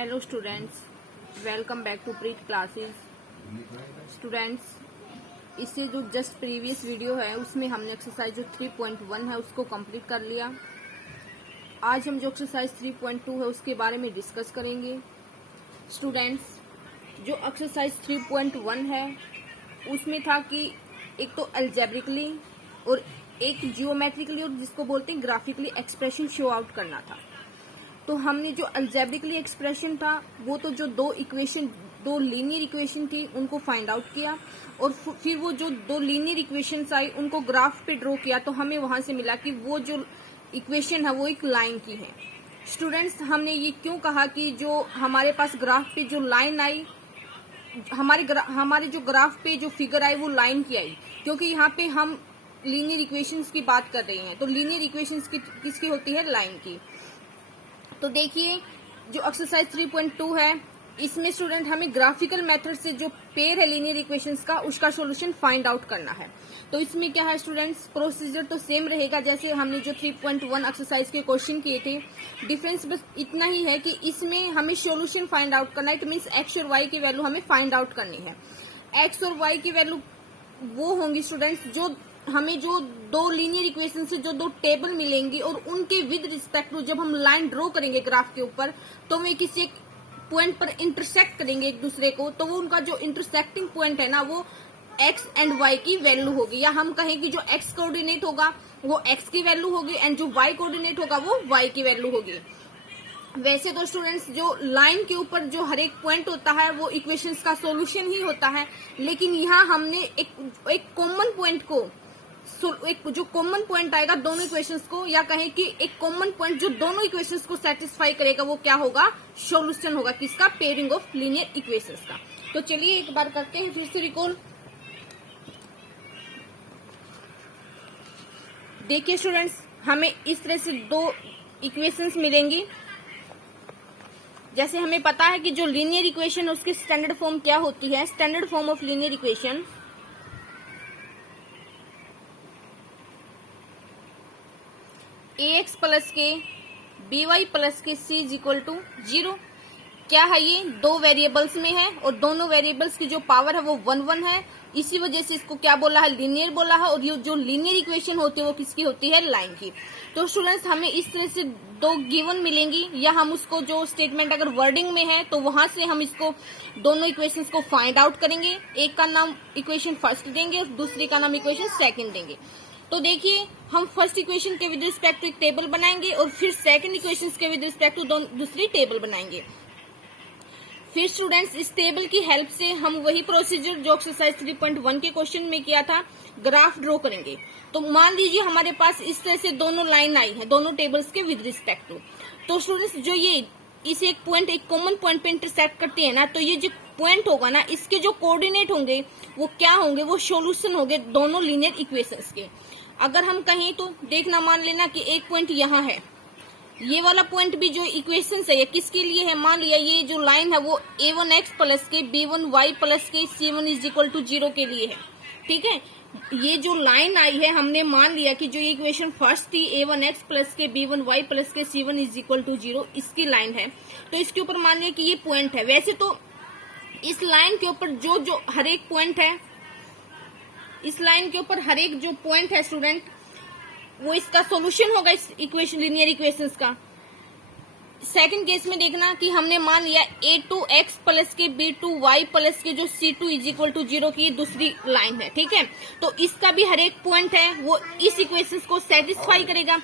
Hello students, welcome back to Preet classes. Students, इससे जो just previous video है उसमें हमने एक्सरसाइज जो 3.1 है उसको कंप्लीट कर लिया। आज हम जो एक्सरसाइज 3.2 है उसके बारे में डिस्कस करेंगे। स्टूडेंट्स, जो एक्सरसाइज 3.1 है उसमें था कि एक तो अलजेब्रिकली और एक जियोमेट्रिकली और जिसको बोलते हैं ग्राफिकली एक्सप्रेशन शो आउट करना था। तो हमने जो अलजेब्रिकली एक्सप्रेशन था वो तो जो दो लीनियर इक्वेशन थी उनको फाइंड आउट किया और फिर वो जो दो लीनियर इक्वेशंस आई उनको ग्राफ पे ड्रॉ किया, तो हमें वहां से मिला कि वो जो इक्वेशन है वो एक लाइन की है। स्टूडेंट्स, हमने ये क्यों कहा कि जो हमारे पास ग्राफ पे जो लाइन आई, हमारे जो ग्राफ पे जो फिगर आई वो लाइन की आई, क्योंकि यहाँ पे हम लीनियर इक्वेशंस की बात कर रहे हैं। तो लीनियर इक्वेशंस किसकी होती है? लाइन की। तो देखिए, जो एक्सरसाइज 3.2 है इसमें स्टूडेंट हमें ग्राफिकल मेथड से जो पेयर है लीनियर इक्वेशंस का उसका सॉल्यूशन फाइंड आउट करना है। तो इसमें क्या है स्टूडेंट्स, प्रोसीजर तो सेम रहेगा जैसे हमने जो 3.1 एक्सरसाइज के क्वेश्चन किए थे। डिफरेंस बस इतना ही है कि इसमें हमें सॉल्यूशन फाइंड आउट करना है। इट मीन्स एक्स और वाई की वैल्यू हमें फाइंड आउट करनी है। एक्स और वाई की वैल्यू वो होंगी स्टूडेंट्स जो हमें जो दो लीनियर इक्वेशन से जो दो टेबल मिलेंगी और उनके विद रिस्पेक्ट टू जब हम लाइन ड्रॉ करेंगे ग्राफ के ऊपर तो वे किसी एक पॉइंट पर इंटरसेक्ट करेंगे एक दूसरे को, तो वो उनका जो इंटरसेक्टिंग पॉइंट है ना वो एक्स एंड वाई की वैल्यू होगी, या हम कहें कि जो एक्स कोऑर्डिनेट होगा वो एक्स की वैल्यू होगी एंड जो वाई कोऑर्डिनेट होगा वो वाई की वैल्यू होगी। वैसे तो स्टूडेंट्स जो लाइन के ऊपर जो हर एक पॉइंट होता है वो इक्वेशंस का सॉल्यूशन ही होता है, लेकिन यहाँ हमने एक कॉमन पॉइंट को एक जो कॉमन पॉइंट आएगा दोनों इक्वेशंस को, या कहें कि एक कॉमन पॉइंट जो दोनों इक्वेशंस को सेटिस्फाई करेगा वो क्या होगा? सॉल्यूशन होगा। किसका? पेयरिंग ऑफ लीनियर इक्वेशंस का। तो चलिए एक बार करते हैं फिर से रिकॉल। देखिए स्टूडेंट्स, हमें इस तरह से दो इक्वेशंस मिलेंगी। जैसे हमें पता है कि जो लीनियर इक्वेशन है उसकी स्टैंडर्ड फॉर्म क्या होती है। Standard form of linear equation ax plus के by प्लस के c इज इक्वल टू 0। क्या है? ये दो वेरिएबल्स में है और दोनों वेरिएबल्स की जो पावर है वो 1 है, इसी वजह से इसको क्या बोला है? लीनियर बोला है। और ये जो लीनियर इक्वेशन होती है वो किसकी होती है? लाइन की। तो स्टूडेंट्स, हमें इस तरह से दो गिवन मिलेंगी, या हम उसको जो स्टेटमेंट अगर वर्डिंग में है तो वहां से हम इसको दोनों इक्वेशंस को फाइंड आउट करेंगे। एक का नाम इक्वेशन फर्स्ट देंगे और दूसरी का नाम इक्वेशन सेकंड देंगे। तो देखिए, हम फर्स्ट इक्वेशन के विद रिस्पेक्ट टू एक टेबल बनाएंगे और फिर सेकंड इक्वेशन के विद रिस्पेक्ट टू दूसरी टेबल बनाएंगे। फिर स्टूडेंट्स, इस टेबल की हेल्प से हम वही प्रोसीजर जो एक्सरसाइज 3.1 के क्वेश्चन में किया था, ग्राफ ड्रॉ करेंगे। तो मान लीजिए हमारे पास इस तरह से दोनों लाइन आई है दोनों टेबल्स के विद रिस्पेक्ट टू। तो स्टूडेंट्स, जो ये इस एक पॉइंट एक कॉमन पॉइंट पे इंटरसेक्ट करती है ना, तो ये जो पॉइंट होगा ना इसके जो कोऑर्डिनेट होंगे वो क्या होंगे? वो सॉल्यूशन होंगे दोनों लीनियर इक्वेशंस के। अगर हम कहें तो देखना, मान लेना कि एक पॉइंट यहाँ है, ये वाला पॉइंट भी जो इक्वेशन है ये किसके लिए है? मान लिया ये जो लाइन है वो a1x प्लस के b1y प्लस के c1 इज इक्वल टू 0 के लिए है। ठीक है, ये जो लाइन आई है हमने मान लिया कि जो इक्वेशन फर्स्ट थी a1x प्लस के b1y प्लस के c1 इज इक्वल टू 0 इसकी लाइन है। तो इसके ऊपर मान लिया कि ये पॉइंट है। वैसे तो इस लाइन के ऊपर जो हर एक पॉइंट है, इस लाइन के ऊपर हर एक जो पॉइंट है स्टूडेंट वो इसका सॉल्यूशन होगा इस इक्वेशन लीनियर इक्वेशंस का। सेकंड केस में देखना कि हमने मान लिया a2x प्लस के b2y प्लस के जो c2 इज इक्वल टू 0 की दूसरी लाइन है। ठीक है, तो इसका भी हर एक पॉइंट है वो इस इक्वेशंस को सेटिस्फाई करेगा।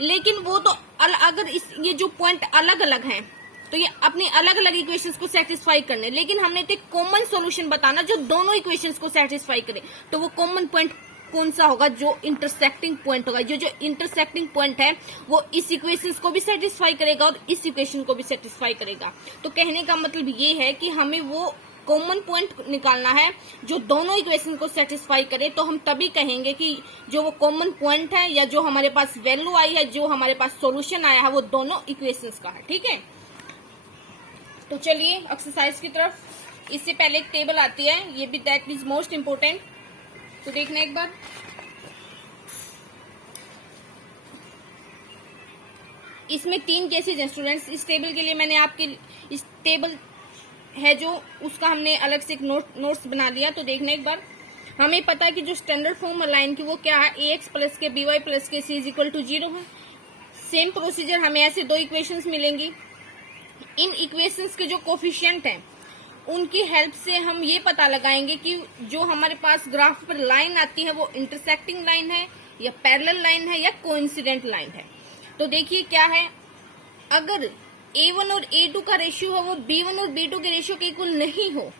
लेकिन वो तो अगर ये जो पॉइंट अलग अलग हैं तो ये अपनी अलग अलग इक्वेशंस को सेटिस्फाई करने, लेकिन हमने तो एक कॉमन सॉल्यूशन बताना जो दोनों इक्वेशंस को सेटिस्फाई करे। तो वो कॉमन पॉइंट कौन सा होगा? जो इंटरसेक्टिंग पॉइंट होगा। जो इंटरसेक्टिंग पॉइंट है वो इस इक्वेशंस को भी सेटिस्फाई करेगा और इस इक्वेशन को भी सेटिस्फाई करेगा। तो कहने का मतलब ये है कि हमें वो कॉमन पॉइंट निकालना है जो दोनों इक्वेशन को सेटिस्फाई करे। तो हम तभी कहेंगे कि जो वो कॉमन पॉइंट है या जो हमारे पास वैल्यू आई है, जो हमारे पास सॉल्यूशन आया है वो दोनों इक्वेशंस का है। ठीक है, तो चलिए एक्सरसाइज की तरफ। इससे पहले एक टेबल आती है, ये भी दैट इज मोस्ट इम्पोर्टेंट, तो देखना एक बार। इसमें 3 केसेज हैं स्टूडेंट्स। इस टेबल के लिए मैंने आपके इस टेबल है जो उसका हमने अलग से एक नोट्स बना लिया। तो देखना एक बार, हमें पता है कि जो स्टैंडर्ड फॉर्म लाइन की वो क्या है, ax प्लस के by प्लस के c इक्वल टू 0 है। सेम प्रोसीजर हमें ऐसे 2 इक्वेशंस मिलेंगी। इन इक्वेशंस के जो कोफिशिएंट हैं उनकी हेल्प से हम ये पता लगाएंगे कि जो हमारे पास ग्राफ पर लाइन आती है वो इंटरसेक्टिंग लाइन है या पैरेलल लाइन है या कोइंसिडेंट लाइन है। तो देखिए क्या है, अगर a1 और a2 का रेशियो है वो b1 और b2 के रेशियो के इक्वल नहीं हो।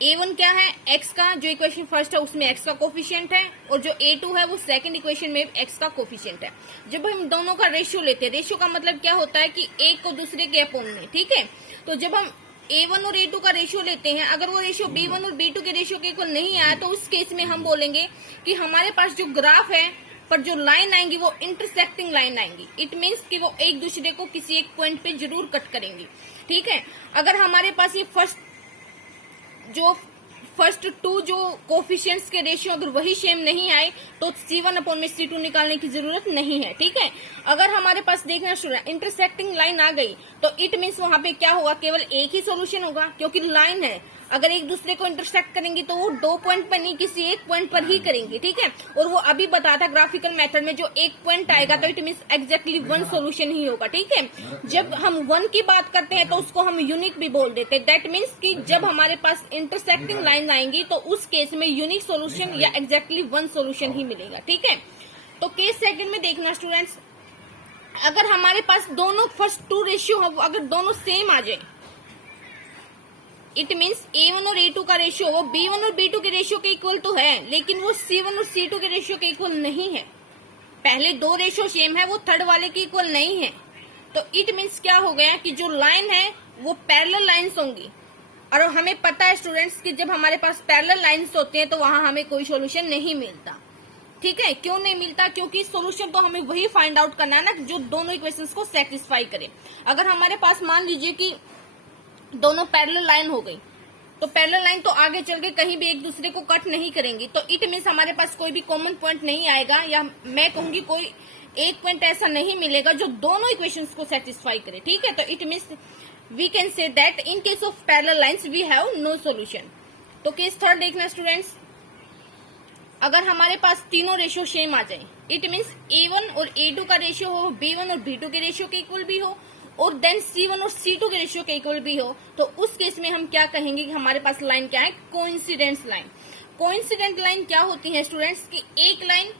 a1 क्या है, x का जो इक्वेशन फर्स्ट है उसमें x का कोफिशिएंट है, और जो a2 है वो सेकंड इक्वेशन में x का कोफिशिएंट है। जब हम दोनों का रेशियो लेते हैं, रेशियो का मतलब क्या होता है कि एक को दूसरे के अपोन में, ठीक है। तो जब हम a1 और a2 का रेशियो लेते हैं, अगर वो रेशियो b1 और b2 के रेशियो के इक्वल नहीं आया तो उस केस में हम बोलेंगे कि हमारे पास जो ग्राफ है पर जो लाइन आएंगी वो इंटरसेक्टिंग लाइन आएंगी। इट मीन्स कि वो एक दूसरे को किसी एक पॉइंट पे जरूर कट करेंगी, ठीक है। अगर हमारे पास ये फर्स्ट 2 जो कोफिशिएंट्स के रेशियो अगर वही सेम नहीं आए तो C1 अपॉन में C2 निकालने की जरूरत नहीं है, ठीक है। अगर हमारे पास देखना स्टूडेंट इंटरसेक्टिंग लाइन आ गई तो इट मीन्स वहां पे क्या होगा, केवल एक ही सॉल्यूशन होगा, क्योंकि लाइन है अगर एक दूसरे को इंटरसेक्ट करेंगी तो वो 2 पॉइंट पर नहीं किसी एक पॉइंट पर ही करेंगी, ठीक है। और वो अभी बताया था ग्राफिकल मेथड में जो एक पॉइंट आएगा तो इट मीन्स एग्जैक्टली 1 सॉल्यूशन ही होगा, ठीक है। जब हम 1 की बात करते हैं तो उसको हम यूनिक भी बोल देते हैं। दैट मीन्स कि जब हमारे पास इंटरसेक्टिंग लाइन आएंगी तो उस केस में यूनिक सॉल्यूशन या एग्जैक्टली 1 सॉल्यूशन ही मिलेगा, ठीक है। तो केस सेकंड में देखना स्टूडेंट्स, अगर हमारे पास दोनों फर्स्ट 2 रेशियो अगर दोनों सेम आ जाए, इट मीन्स a1 और a2 का रेशियो वो b1 और b2 के रेशियो के इक्वल तो है, लेकिन वो c1 और c2 के रेशियो के इक्वल नहीं है। पहले 2 रेशियो सेम है, वो थर्ड वाले के इक्वल नहीं है। तो इट मीन्स क्या हो गया कि जो लाइन है वो पैरेलल लाइंस होंगी, और हमें पता है स्टूडेंट्स कि जब हमारे पास पैरेलल लाइंस होते हैं तो वहां हमें कोई सोल्यूशन नहीं मिलता, ठीक है। क्यों नहीं मिलता, क्योंकि सोल्यूशन तो हमें वही फाइंड आउट करना है ना जो दोनों इक्वेशंस को सेटिस्फाई करे। अगर हमारे पास मान लीजिए कि दोनों पैरेलल लाइन हो गई तो पैरेलल लाइन तो आगे चल के कहीं भी एक दूसरे को कट नहीं करेंगी, तो इट मीन्स हमारे पास कोई भी कॉमन पॉइंट नहीं आएगा, या मैं कहूंगी कोई एक पॉइंट ऐसा नहीं मिलेगा जो दोनों इक्वेशंस को सेटिस्फाई करे, ठीक है। तो it means we can say that in case of parallel lines we have no solution. तो केस थर्ड देखना स्टूडेंट्स, अगर हमारे पास तीनों रेशियो सेम आ जाए, इट मीन्स a1 और a2 का रेशियो हो b1 और b2 के रेशियो के इक्वल भी हो, और देन C1 और C2 के रेशियो के इक्वल भी हो, तो उस केस में हम क्या कहेंगे कि हमारे पास लाइन क्या है, कोइंसिडेंस लाइन। कोइंसिडेंट लाइन क्या होती है स्टूडेंट्स कि एक लाइन,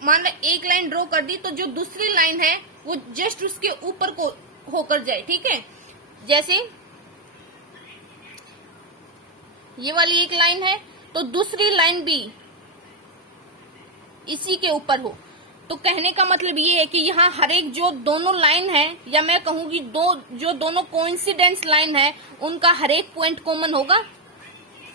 मान लो एक लाइन ड्रॉ कर दी तो जो दूसरी लाइन है वो जस्ट उसके ऊपर को होकर जाए, ठीक है। जैसे ये वाली एक लाइन है तो दूसरी लाइन भी इसी के ऊपर हो। तो कहने का मतलब ये है कि यहाँ हर एक जो दोनों लाइन है, या मैं कहूंगी जो दोनों कोइंसिडेंस लाइन है, उनका हर एक पॉइंट कॉमन होगा।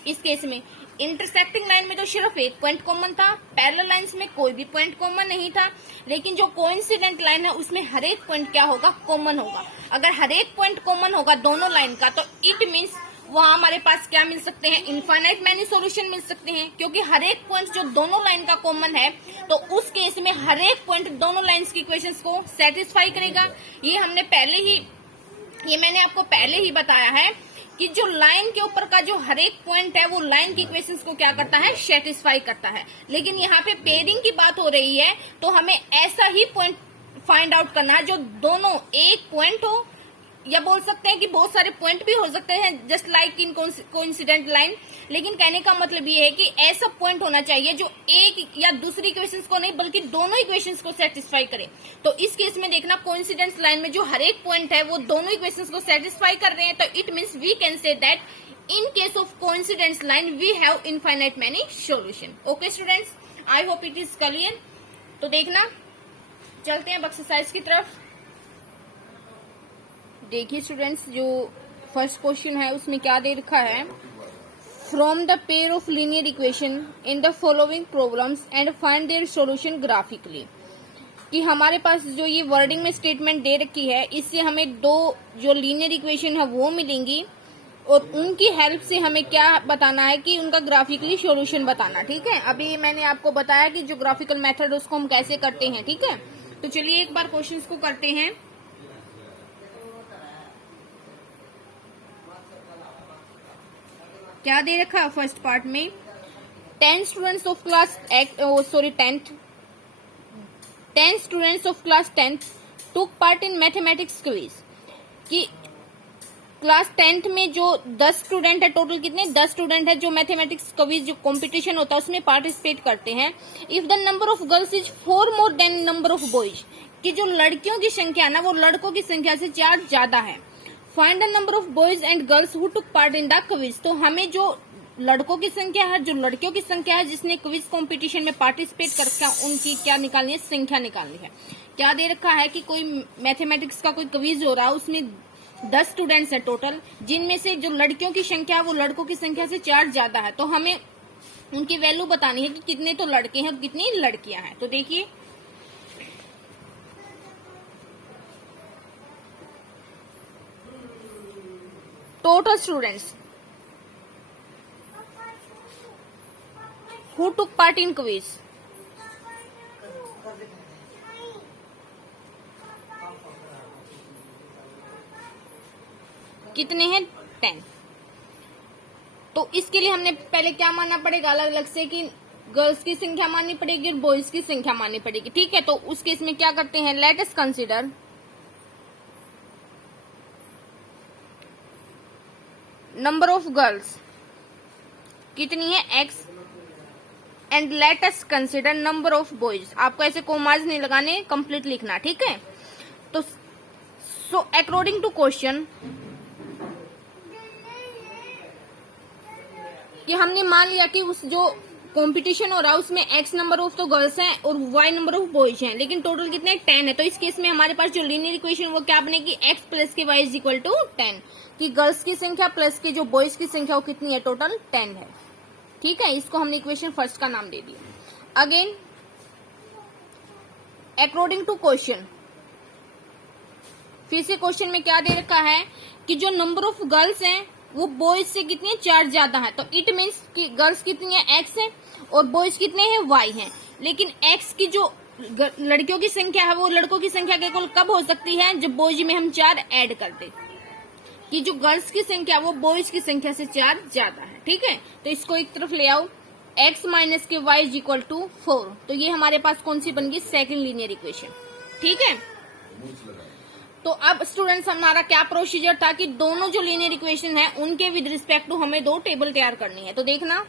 इस केस में इंटरसेक्टिंग लाइन में तो सिर्फ एक पॉइंट कॉमन था, पैरेलल लाइंस में कोई भी पॉइंट कॉमन नहीं था, लेकिन जो कोइंसिडेंट लाइन है उसमें हर एक पॉइंट क्या होगा, कॉमन होगा। अगर हर एक पॉइंट कॉमन होगा दोनों लाइन का तो इट मीन्स वहां हमारे पास क्या मिल सकते हैं, इनफाइनाइट मैनी सॉल्यूशन मिल सकते हैं, क्योंकि हर एक पॉइंट जो दोनों लाइन का कॉमन है तो उस केस में हर एक पॉइंट दोनों लाइंस की इक्वेशंस को सेटिस्फाई करेगा। ये मैंने आपको पहले ही बताया है कि जो लाइन के ऊपर का जो हर एक पॉइंट है वो लाइन की इक्वेशंस को क्या करता है, सेटिस्फाई करता है। लेकिन यहाँ पे पेयरिंग की बात हो रही है तो हमें ऐसा ही पॉइंट फाइंड आउट करना है जो दोनों एक पॉइंट हो, या बोल सकते हैं कि बहुत सारे पॉइंट भी हो सकते हैं just like in coincident line. लेकिन कहने का मतलब ये है कि ऐसा पॉइंट होना चाहिए जो एक या दूसरी इक्वेशंस को नहीं बल्कि दोनों इक्वेशंस को सेटिस्फाई करे। तो इस केस में देखना कोइंसिडेंस लाइन में जो हर एक पॉइंट है वो दोनों इक्वेशंस को सेटिस्फाई कर रहे हैं, तो it means we can say that in case of coincidence line we have infinite many solution. Okay students, I hope it is clear. तो देखना, चलते हैं अब एक्सरसाइज की तरफ। देखिए स्टूडेंट्स, जो फर्स्ट क्वेश्चन है उसमें क्या दे रखा है, from the pair of linear equation in the following problems and find their solution graphically. कि हमारे पास जो ये वर्डिंग में स्टेटमेंट दे रखी है इससे हमें 2 जो लीनियर इक्वेशन है वो मिलेंगी, और उनकी हेल्प से हमें क्या बताना है कि उनका ग्राफिकली सॉल्यूशन बताना, ठीक है। अभी मैंने आपको बताया कि जो ग्राफिकल मेथड उसको हम कैसे करते हैं, ठीक है। तो चलिए एक बार क्वेश्चंस को करते हैं। क्या दे रखा है फर्स्ट पार्ट में, 10 students of class 10 students of class 10 took part in mathematics quiz. कि क्लास 10th में जो 10 स्टूडेंट है, टोटल कितने 10 स्टूडेंट है जो मैथमेटिक्स क्विज जो कंपटीशन होता है उसमें पार्टिसिपेट करते हैं। If the number of girls is 4 more than number of boys, कि जो लड़कियों की संख्या ना वो लड़कों की संख्या से 4 ज्यादा है। Find the number of boys and girls who took part in the quiz. तो हमें जो लड़कों की संख्या है, जो लड़कियों की संख्या है जिसने क्विज कंपटीशन में पार्टिसिपेट करके उनकी क्या निकालनी है, संख्या निकालनी है। क्या दे रखा है कि कोई मैथमेटिक्स का कोई क्विज हो रहा है, उसमें 10 स्टूडेंट्स है टोटल, जिनमें से जो लड़कियों की संख्या है वो लड़कों की संख्या से 4 ज्यादा है। तो हमें उनकी वैल्यू बतानी है कि कितने तो लड़के हैं और कितनी लड़कियां हैं। तो देखिए total students who took part in quiz, कितने हैं 10। तो इसके लिए हमने पहले क्या मानना पड़ेगा अलग अलग से, कि गर्ल्स की संख्या माननी पड़ेगी और बॉयज की संख्या माननी पड़ेगी। ठीक है, तो उस केस में क्या करते हैं, let us consider number of girls कितनी है x and let us consider number of boys. आपको ऐसे कोमाज नहीं लगाने, कंप्लीट लिखना। ठीक है, तो सो अकॉर्डिंग टू क्वेश्चन कि हमने मान लिया कि उस जो कंपटीशन हो रहा है उसमें x नंबर ऑफ तो गर्ल्स हैं और y नंबर ऑफ बॉयज हैं, लेकिन टोटल कितने 10 है। तो इस केस में हमारे पास जो लीनियर इक्वेशन वो क्या बनेगी, x प्लस के y इज इक्वल टू 10, कि गर्ल्स की संख्या प्लस के जो बॉयज की संख्या वो कितनी है, टोटल 10 है। ठीक है, इसको हमने इक्वेशन फर्स्ट का नाम दे दिया। अगेन अकॉर्डिंग टू क्वेश्चन, फिर से क्वेश्चन में क्या दे रखा है कि जो नंबर ऑफ गर्ल्स हैं वो बॉयज से कितनी है, 4 ज्यादा है। तो इट मीन्स कि गर्ल्स कितनी है x है और बॉयज कितने हैं y हैं। लेकिन x की जो लड़कियों की संख्या है वो लड़कों की संख्या के इक्वल कब हो सकती है, जब बॉयज में हम 4 ऐड कर दे, कि जो गर्ल्स की संख्या वो बॉयज की संख्या से 4 ज्यादा है। ठीक है, तो इसको एक तरफ ले आओ, x माइनस के y इज इक्वल टू 4। तो ये हमारे पास कौन सी बन गई, सेकेंड लीनियर इक्वेशन। ठीक है, तो अब स्टूडेंट्स हमारा क्या प्रोसीजर था कि दोनों जो लीनियर इक्वेशन है उनके विद रिस्पेक्ट टू हमें 2 टेबल तैयार करनी है। तो देखना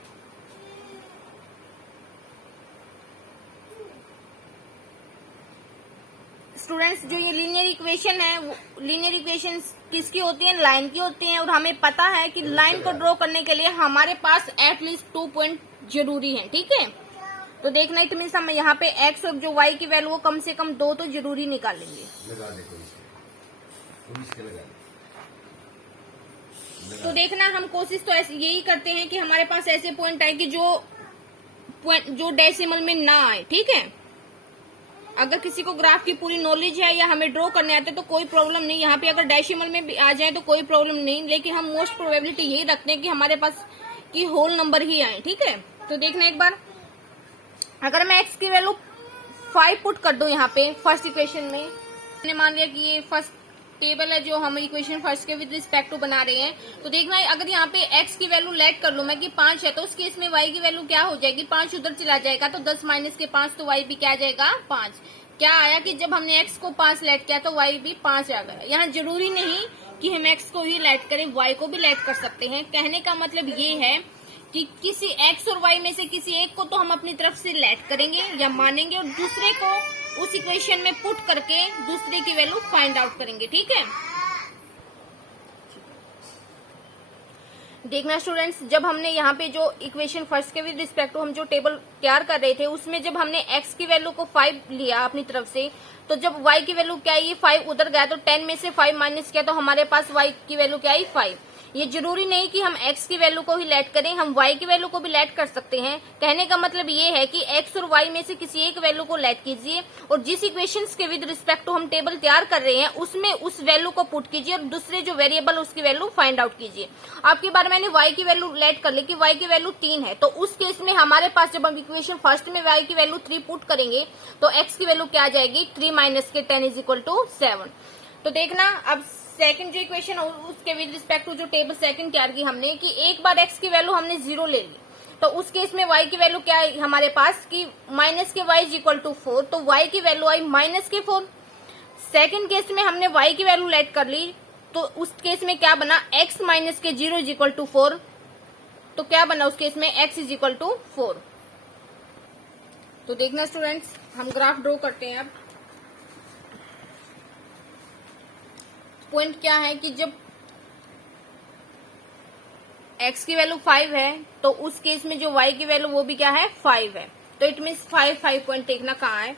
स्टूडेंट्स, जो ये लीनियर इक्वेशन है, लीनियर इक्वेशन किसकी होती है, लाइन की होती है। और हमें पता है कि लाइन को ड्रॉ करने के लिए हमारे पास एटलीस्ट 2 पॉइंट जरूरी है। ठीक है, तो देखना इट मीन्स हम यहाँ पे x और जो y की वैल्यू वो कम से कम 2 तो जरूरी निकालेंगे। तो देखना हम कोशिश तो ऐसे यही करते हैं कि हमारे पास ऐसे पॉइंट आए कि जो डेसिमल में ना आए। ठीक है, अगर किसी को ग्राफ की पूरी नॉलेज है या हमें ड्रॉ करने आते तो कोई प्रॉब्लम नहीं, यहाँ पे अगर डेसिमल में भी आ जाए तो कोई प्रॉब्लम नहीं, लेकिन हम मोस्ट प्रोबेबिलिटी यही रखते हैं कि हमारे पास की होल नंबर ही आए। ठीक है, तो देखना एक बार, अगर मैं x की वैल्यू 5 पुट कर दूं यहाँ पे फर्स्ट इक्वेशन में, मैंने मान लिया कि ये फर्स्ट टेबल है जो हम इक्वेशन फर्स्ट के विद रिस्पेक्ट टू बना रहे हैं। तो देखना अगर यहाँ पे x की वैल्यू लेट कर लूं मैं कि 5 है, तो उस केस में y की वैल्यू क्या हो जाएगी, 5 उधर चला जाएगा, तो 10 माइनस के 5, तो y भी क्या आ जाएगा 5। क्या आया कि जब हमने x को 5 लेट किया तो y भी 5 आ गया। यहाँ जरूरी नहीं कि हम x को ही लेट करें, y को भी लेट कर सकते हैं। कहने का मतलब ये है कि किसी x और y में से किसी एक को तो हम अपनी तरफ से लेट करेंगे या मानेंगे और दूसरे को उस इक्वेशन में पुट करके दूसरे की वैल्यू फाइंड आउट करेंगे। ठीक है, देखना स्टूडेंट्स, जब हमने यहाँ पे जो इक्वेशन फर्स्ट के विद रिस्पेक्ट टू हम जो टेबल तैयार कर रहे थे उसमें जब हमने x की वैल्यू को 5 लिया अपनी तरफ से, तो जब y की वैल्यू क्या आई 5 उधर गया, तो 10 में से 5 माइनस किया तो हमारे पास y की वैल्यू क्या आई 5। ये जरूरी नहीं कि हम x की वैल्यू को ही लेट करें, हम y की वैल्यू को भी लेट कर सकते हैं। कहने का मतलब ये है कि x और y में से किसी एक वैल्यू को लेट कीजिए और जिस इक्वेशंस के विद रिस्पेक्ट टू हम टेबल तैयार कर रहे हैं उसमें उस वैल्यू को पुट कीजिए और दूसरे जो वेरिएबल उसकी वैल्यू फाइंड आउट कीजिए। आपकी बार मैंने y की वैल्यू लेट कर ली कि y की वैल्यू 3 है, तो उस केस में हमारे पास जब हम इक्वेशन फर्स्ट में y की वैल्यू 3 पुट करेंगे तो x की वैल्यू क्या आ जाएगी, 3 माइनस के 10 इज इक्वल टू 7। तो देखना अब सेकंड जो इक्वेशन उसके विद रिस्पेक्ट टू जो टेबल सेकंड तैयार की हमने कि एक बार x की वैल्यू हमने 0 ले ली, तो उस केस में y की वैल्यू क्या है हमारे पास कि माइनस के y इज इक्वल टू 4, तो y की वैल्यू आई माइनस के 4। सेकंड केस में हमने y की वैल्यू लेट कर ली, तो उस केस में क्या बना, x माइनस के 0 इज इक्वल टू 4, तो क्या बना उस केस में x इज इक्वल टू 4। तो देखना स्टूडेंट्स, हम ग्राफ ड्रॉ करते हैं। अब पॉइंट क्या है कि जब x की वैल्यू 5 है तो उस केस में जो y की वैल्यू वो भी क्या है, 5 है। तो इट मीन्स 5 पॉइंट देखना कहाँ है,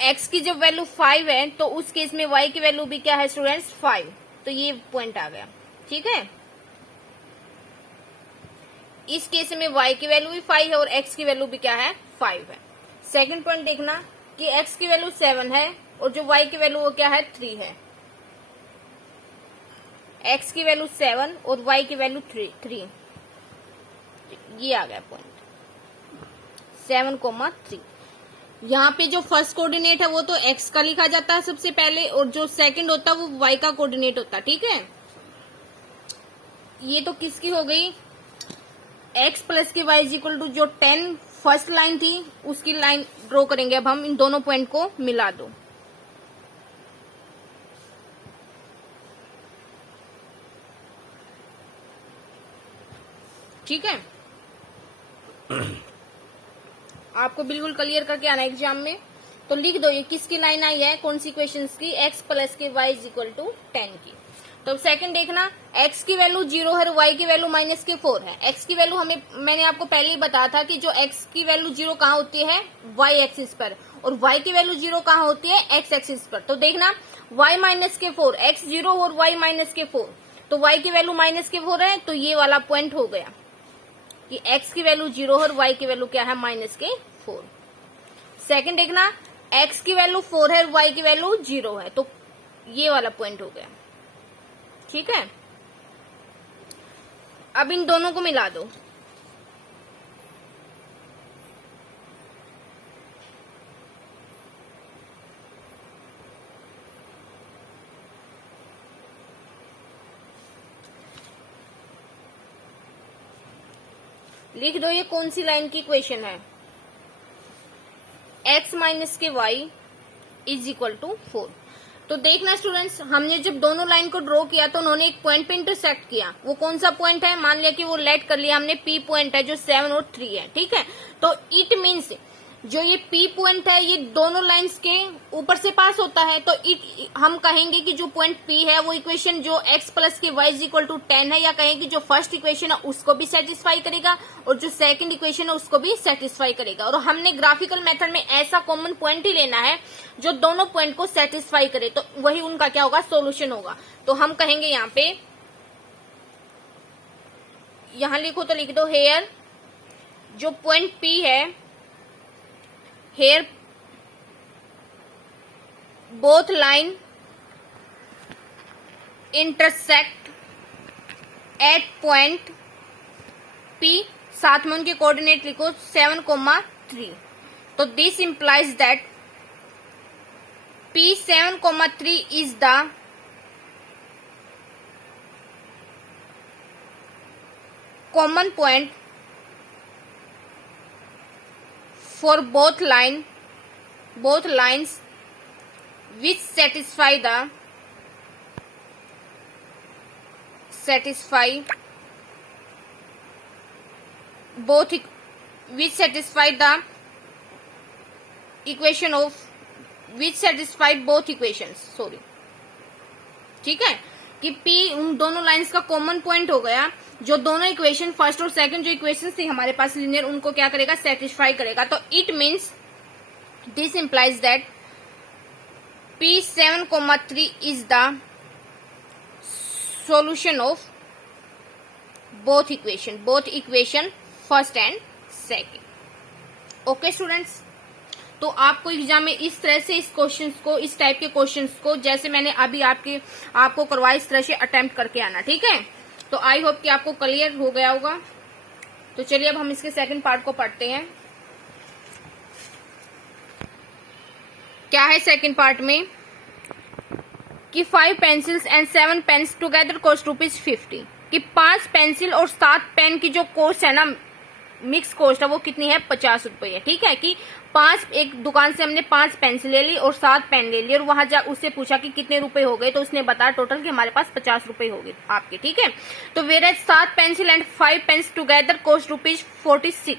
x की जब वैल्यू 5 है तो उस केस में y की वैल्यू भी क्या है स्टूडेंट्स, 5। तो ये पॉइंट आ गया, ठीक है। इस केस में y की वैल्यू भी 5 है और x की वैल्यू भी क्या है, 5 है। सेकंड पॉइंट देखना कि x की वैल्यू 7 है और जो y की वैल्यू वो क्या है, 3 है। x की वैल्यू 7 और y की वैल्यू 3, ये आ गया पॉइंट 7,3। यहाँ पे जो फर्स्ट कोऑर्डिनेट है वो तो x का लिखा जाता है सबसे पहले और जो सेकंड होता है वो y का कोऑर्डिनेट होता है, ठीक है। ये तो किसकी हो गई, x प्लस की y इज इक्वल टू जो 10 फर्स्ट लाइन थी उसकी लाइन ड्रॉ करेंगे। अब हम इन दोनों पॉइंट को मिला दो, ठीक है। आपको बिल्कुल क्लियर करके आना एग्जाम में। तो लिख दो ये किसकी लाइन आई है, कौन सी इक्वेशंस की, x प्लस के y इज इक्वल टू 10 की। तो सेकंड देखना, x की वैल्यू 0 है और y की वैल्यू माइनस के 4 है। x की वैल्यू मैंने आपको पहले ही बताया था कि जो x की वैल्यू 0 कहाँ होती है, y एक्सिस पर, और y की वैल्यू 0 कहाँ होती है, x एक्सिस पर। तो देखना y माइनस के 4, x 0 और y माइनस के 4, तो y की वैल्यू माइनस के 4 है, तो ये वाला पॉइंट हो गया कि x की वैल्यू 0 और y की वैल्यू क्या है, माइनस के 4। सेकंड देखना, x की वैल्यू 4 है और y की वैल्यू 0 है, तो ये वाला पॉइंट हो गया, ठीक है। अब इन दोनों को मिला दो, लिख दो ये कौन सी लाइन की इक्वेशन है, x माइनस के y इज इक्वल टू 4। तो देखना स्टूडेंट्स, हमने जब दोनों लाइन को ड्रॉ किया तो उन्होंने एक पॉइंट पे इंटरसेक्ट किया। वो कौन सा पॉइंट है, मान लिया कि वो लेट कर लिया हमने P पॉइंट है जो 7 और 3 है, ठीक है। तो इट मीन्स जो ये P पॉइंट है ये दोनों लाइंस के ऊपर से पास होता है, तो हम कहेंगे कि जो पॉइंट P है वो इक्वेशन जो x प्लस के y इज इक्वल टू 10 है, या कहें कि जो फर्स्ट इक्वेशन है उसको भी सेटिस्फाई करेगा और जो सेकंड इक्वेशन है उसको भी सेटिस्फाई करेगा। और हमने ग्राफिकल मेथड में ऐसा कॉमन पॉइंट ही लेना है जो दोनों पॉइंट को सेटिस्फाई करे, तो वही उनका क्या होगा, सोल्यूशन होगा। तो हम कहेंगे यहाँ पे, यहां लिखो तो लिख दो, हेयर जो पॉइंट P है, here both line intersect at point P, साथ में उनके कोऑर्डिनेट लिखो 7,3। तो this implies that P 7,3 is the common point for both lines which satisfy the equation of which satisfy both equations, sorry, ठीक है, कि P उन दोनों लाइंस का कॉमन पॉइंट हो गया जो दोनों इक्वेशन फर्स्ट और सेकंड जो इक्वेशन थी हमारे पास लीनियर, उनको क्या करेगा, सेटिस्फाई करेगा। तो it means this implies that P 7,3 is the solution of both equation first and second. Okay students, तो आपको एग्जाम में इस तरह से इस टाइप के क्वेश्चंस को जैसे मैंने अभी आपको करवाया इस तरह से अटेम्प्ट करके आना, ठीक है। तो आई होप कि आपको क्लियर हो गया होगा। तो चलिए अब हम इसके सेकंड पार्ट को पढ़ते हैं। क्या है सेकंड पार्ट में कि 5 pencils and 7 pens together cost ₹50, कि 5 पेंसिल और 7 पेन की जो कॉस्ट है ना, मिक्स कॉस्ट है, वो कितनी है, ₹50 है, ठीक है। कि 5 एक दुकान से हमने 5 पेंसिल ले ली और 7 पेन ले ली और वहां जा उससे पूछा कि कितने रुपए हो गए, तो उसने बताया टोटल कि हमारे पास ₹50 हो गए आपके, ठीक है। तो where 7 pencil and 5 pens together cost ₹46,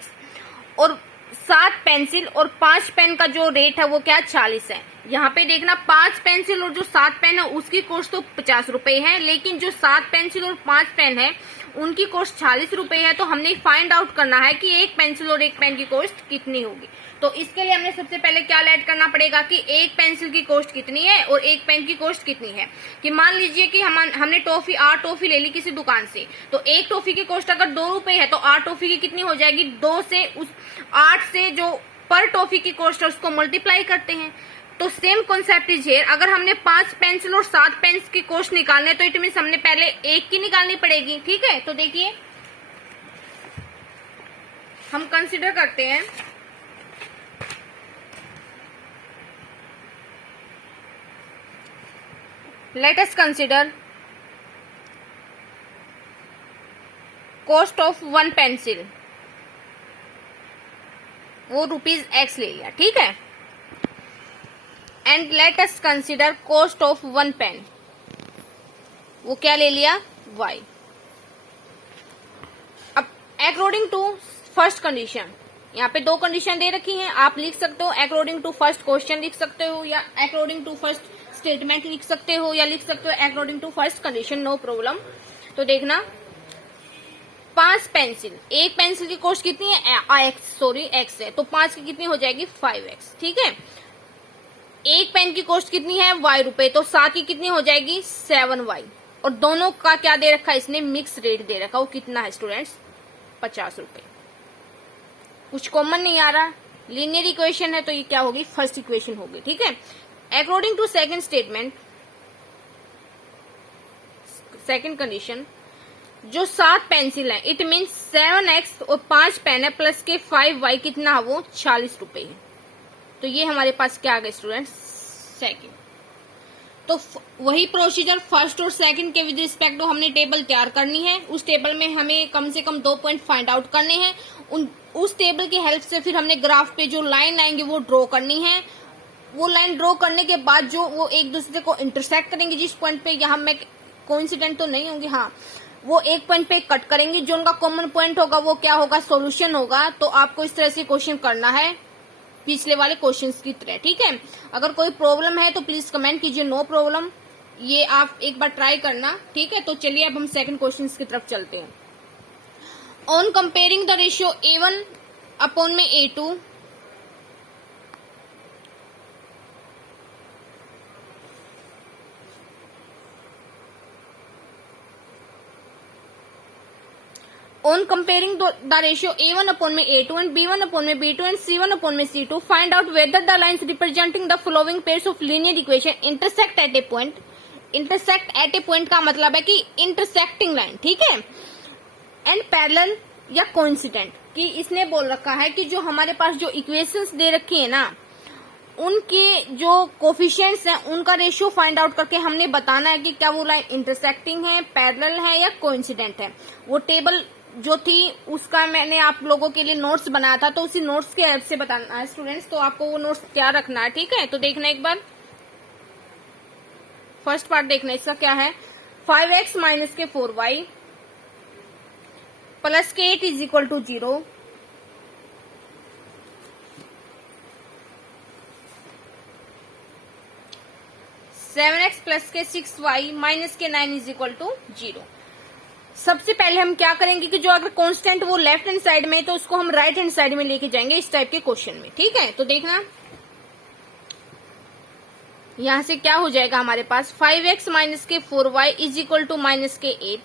और 7 पेंसिल और 5 पेन का जो रेट है वो क्या 40 है। यहाँ पे देखना 5 पेंसिल और जो 7 पेन है उसकी कॉस्ट तो ₹50 है, लेकिन जो 7 पेंसिल और 5 पेन है उनकी कॉस्ट ₹40 है। तो हमने फाइंड आउट करना है कि एक पेंसिल और एक पेन की कॉस्ट कितनी होगी। तो इसके लिए हमने सबसे पहले क्या ऐड करना पड़ेगा कि एक पेंसिल की कॉस्ट कितनी है और एक पेन की कॉस्ट कितनी है। कि मान लीजिए कि हमने 8 टॉफी ले ली किसी दुकान से, तो एक टॉफी की कॉस्ट अगर ₹2 है तो 8 टॉफी की कितनी हो जाएगी, 2 से उस 8 से जो पर टॉफी की कॉस्ट है उसको मल्टीप्लाई करते हैं। तो सेम कॉन्सेप्ट इज हियर, अगर हमने 5 पेंसिल और 7 पेन की कॉस्ट निकालने तो इट मीन्स हमने पहले एक की निकालनी पड़ेगी, ठीक है। तो देखिए हम कंसिडर करते हैं let us consider cost of 1 pencil, वो ₹X ले लिया, ठीक है। And let us consider cost of 1 pen, वो क्या ले लिया, Y। अब अकॉर्डिंग टू फर्स्ट कंडीशन, यहाँ पे 2 कंडीशन दे रखी हैं, आप लिख सकते हो अकॉर्डिंग टू फर्स्ट क्वेश्चन लिख सकते हो, या अकॉर्डिंग टू फर्स्ट स्टेटमेंट लिख सकते हो, या लिख सकते हो according to first condition, no problem. तो देखना 5 पेंसिल, एक पेंसिल की कॉस्ट कितनी है, X है, तो 5 की कितनी हो जाएगी 5X, ठीक है। एक पेन की कॉस्ट कितनी है ₹Y, तो 7 की कितनी हो जाएगी 7Y, और दोनों का क्या दे रखा है इसने, मिक्स रेट दे रखा, वो कितना है स्टूडेंट्स, ₹50। कुछ कॉमन नहीं आ रहा, लीनियर इक्वेशन है, तो ये क्या होगी, फर्स्ट इक्वेशन होगी, ठीक है। According to second statement, second condition, जो 7 पेंसिल है इट मीन 7X और 5 पेन है प्लस के 5Y कितना है, वो ₹40 है। तो ये हमारे पास क्या आ गया स्टूडेंट्स, सेकंड। तो वही प्रोसीजर फर्स्ट और सेकंड के विद रिस्पेक्ट टू हमने टेबल तैयार करनी है। उस टेबल में हमें कम से कम 2 पॉइंट फाइंड आउट करने हैं। उस टेबल की हेल्प से फिर हमने ग्राफ पे जो लाइन आएंगे वो ड्रॉ करनी है। वो लाइन ड्रॉ करने के बाद जो वो एक दूसरे को इंटरसेक्ट करेंगे, जिस पॉइंट पे यहाँ मैं कोइंसिडेंट तो नहीं होंगी, हाँ वो एक पॉइंट पे कट करेंगे, जो उनका कॉमन पॉइंट होगा वो क्या होगा, सॉल्यूशन होगा। तो आपको इस तरह से क्वेश्चन करना है पिछले वाले क्वेश्चंस की तरह, ठीक है। अगर कोई प्रॉब्लम है तो प्लीज कमेंट कीजिए, नो प्रॉब्लम, ये आप एक बार ट्राई करना, ठीक है। तो चलिए अब हम सेकंड क्वेश्चन की तरफ चलते हैं। On comparing the ratio A1 upon में A2, on comparing the ratio A1 upon में A2 and B1 upon में B2 and C1 upon में C2, find out whether the lines representing the following pairs of linear equation intersect at a point. intersect at a point का मतलब है कि intersecting line, ठीक है, and parallel या coincident, कि इसने बोल रखा है कि जो हमारे पास जो इक्वेशंस दे रखी है ना, उनके जो कोफिशिएंट्स हैं उनका रेशियो फाइंड आउट करके हमने बताना है कि क्या वो लाइन इंटरसेक्टिंग है, पैरेलल है या कोइंसिडेंट है। वो टेबल जो थी उसका मैंने आप लोगों के लिए नोट्स बनाया था, तो उसी नोट्स के हेल्प से बताना है स्टूडेंट्स। तो आपको वो नोट्स तैयार रखना है, ठीक है। तो देखना एक बार फर्स्ट पार्ट देखना, इसका क्या है, 5X माइनस के 4Y प्लस के 8 is equal to 0, 7X plus के 6Y माइनस के 9 इज इक्वल टू 0। सबसे पहले हम क्या करेंगे कि जो अगर कांस्टेंट वो लेफ्ट हैंड साइड में है तो उसको हम राइट हैंड साइड में लेके जाएंगे इस टाइप के क्वेश्चन में, ठीक है। तो देखना यहां से क्या हो जाएगा हमारे पास 5x माइनस के 4y is equal to minus के 8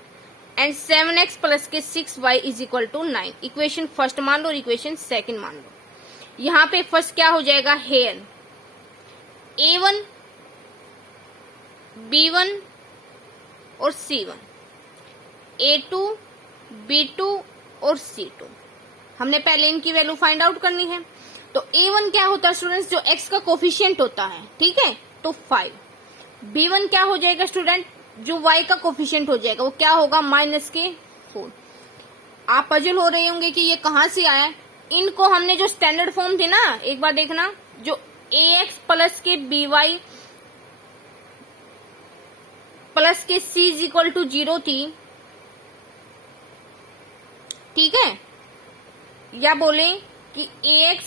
एंड 7x प्लस के 6y is equal to 9। Equation first मान लो और इक्वेशन सेकंड मान लो। यहाँ पे फर्स्ट क्या हो जाएगा, हेयर a1 b1 और c1, a2 b2 और c2। हमने पहले इनकी वैल्यू फाइंड आउट करनी है। तो a1 क्या होता है स्टूडेंट्स, जो x का कोफिशिएंट होता है, ठीक है, तो 5। b1 क्या हो जाएगा स्टूडेंट, जो y का कोफिशिएंट हो जाएगा, वो क्या होगा, माइनस के 4। आप पजल हो रहे होंगे कि ये कहां से आया। इनको हमने जो स्टैंडर्ड फॉर्म थे ना, एक बार देखना, जो ax प्लस के by प्लस के c इज इक्वल टू 0 थी, ठीक है, या बोले कि ax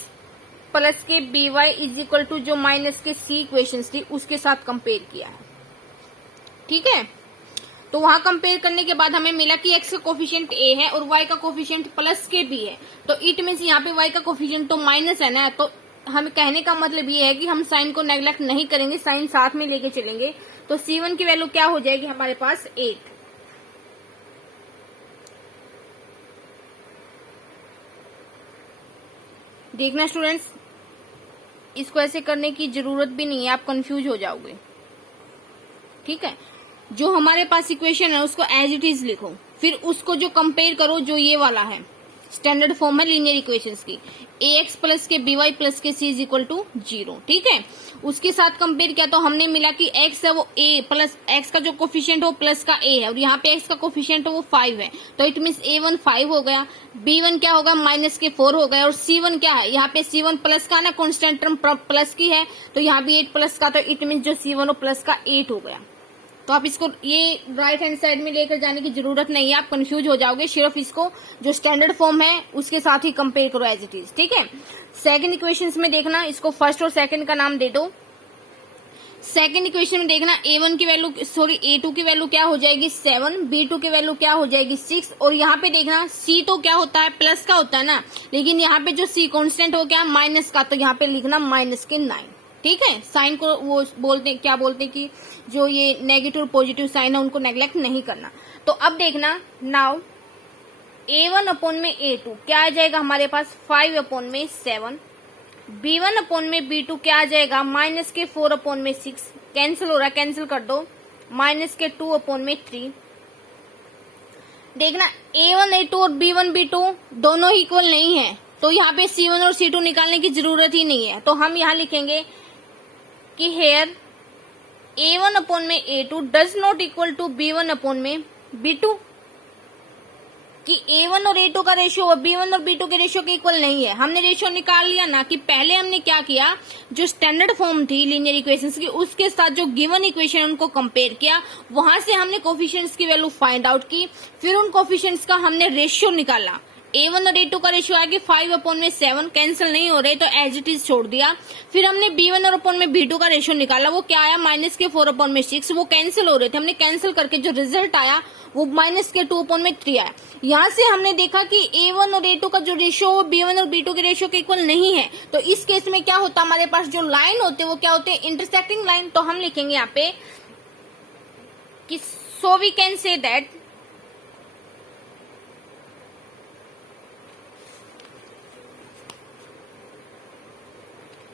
प्लस के by इज इक्वल टू जो माइनस के c इक्वेशंस थी उसके साथ कंपेयर किया है, ठीक है। तो वहां कंपेयर करने के बाद हमें मिला कि x का कोफिशिएंट a है और y का कोफिशिएंट प्लस के b है। तो इट मीन्स यहाँ पे y का कोफिशिएंट तो माइनस है ना, तो हम कहने का मतलब ये है कि हम साइन को नेग्लेक्ट नहीं करेंगे, साइन साथ में लेके चलेंगे। तो c1 की वैल्यू क्या हो जाएगी हमारे पास 8। देखना स्टूडेंट्स, इसको ऐसे करने की जरूरत भी नहीं है, आप कंफ्यूज हो जाओगे, ठीक है। जो हमारे पास इक्वेशन है उसको एज इट इज लिखो, फिर उसको जो कंपेयर करो, जो ये वाला है स्टैंडर्ड फॉर्म है लीनियर इक्वेशंस की, ax प्लस के by प्लस के c इज इक्वल टू 0, ठीक है। उसके साथ कंपेयर किया तो हमने मिला कि x है वो a प्लस x का जो कोफिशिएंट हो प्लस का a है, और यहाँ पे x का कोफिशिएंट हो वो 5 है। तो इट मीन्स a1 5 हो गया, b1 क्या होगा, माइनस के 4 हो गया, और c1 क्या है, यहाँ पे c1 प्लस का ना, कॉन्स्टेंट टर्म प्लस की है, तो यहाँ भी 8 प्लस का, तो इट मीन्स जो c1 हो प्लस का 8 हो गया। तो आप इसको ये राइट हैंड साइड में लेकर जाने की जरूरत नहीं है, आप कंफ्यूज हो जाओगे। सिर्फ इसको जो स्टैंडर्ड फॉर्म है उसके साथ ही कंपेयर करो एज इट इज, ठीक है। सेकंड इक्वेशंस में देखना, इसको फर्स्ट और सेकंड का नाम दे दो। सेकंड इक्वेशन में देखना a1 की वैल्यू a2 की वैल्यू क्या हो जाएगी 7, b2 की वैल्यू क्या हो जाएगी 6, और यहाँ पे देखना c तो क्या होता है, प्लस का होता है ना, लेकिन यहाँ पे जो c कांस्टेंट हो गया माइनस का, तो यहाँ पे लिखना माइनस के 9, ठीक है। साइन को वो बोलते क्या बोलते कि जो ये नेगेटिव पॉजिटिव साइन है उनको नेग्लेक्ट नहीं करना। तो अब देखना, नाउ a1 अपॉन में a2 क्या आ जाएगा हमारे पास 5 अपॉन में 7, b1 अपॉन में b2 क्या आ जाएगा माइनस के 4 अपॉन में 6, कैंसिल हो रहा है, कैंसिल कर दो, माइनस के 2 अपॉन में 3। देखना a1 a2 और b1 b2 दोनों इक्वल नहीं है, तो यहाँ पे c1 और c2 निकालने की जरूरत ही नहीं है। तो हम यहाँ लिखेंगे कि हेयर a1 अपॉन में a2 does not equal to b1 upon में b2, कि a1 और a2 का रेशियो b1 और b2 के रेशियो के इक्वल नहीं है। हमने रेशियो निकाल लिया ना, कि पहले हमने क्या किया, जो स्टैंडर्ड फॉर्म थी लीनियर इक्वेशंस की उसके साथ जो गिवन इक्वेशन उनको कंपेयर किया, वहां से हमने कोफिशिएंट्स की वैल्यू फाइंड आउट की, फिर उन कोफिशिएंट्स का हमने रेशियो निकाला। a1 और a2 का रेशियो आया कि 5 अपॉन में 7, कैंसिल नहीं हो रहे तो एज इट इज छोड़ दिया। फिर हमने b1 और अपॉन में b2 का रेशियो निकाला, वो क्या आया माइनस के 4 अपॉन में 6, वो कैंसिल हो रहे थे, हमने कैंसिल करके जो रिजल्ट आया वो माइनस के 2 अपॉन में 3 आया। यहाँ से हमने देखा कि a1 और a2 का जो रेशियो वो b1 और b2 के रेशियो के इक्वल नहीं है। तो इस केस में क्या होता, हमारे पास जो लाइन होते वो क्या होते, इंटरसेक्टिंग लाइन। तो हम लिखेंगे यहाँ पे कि so we can say that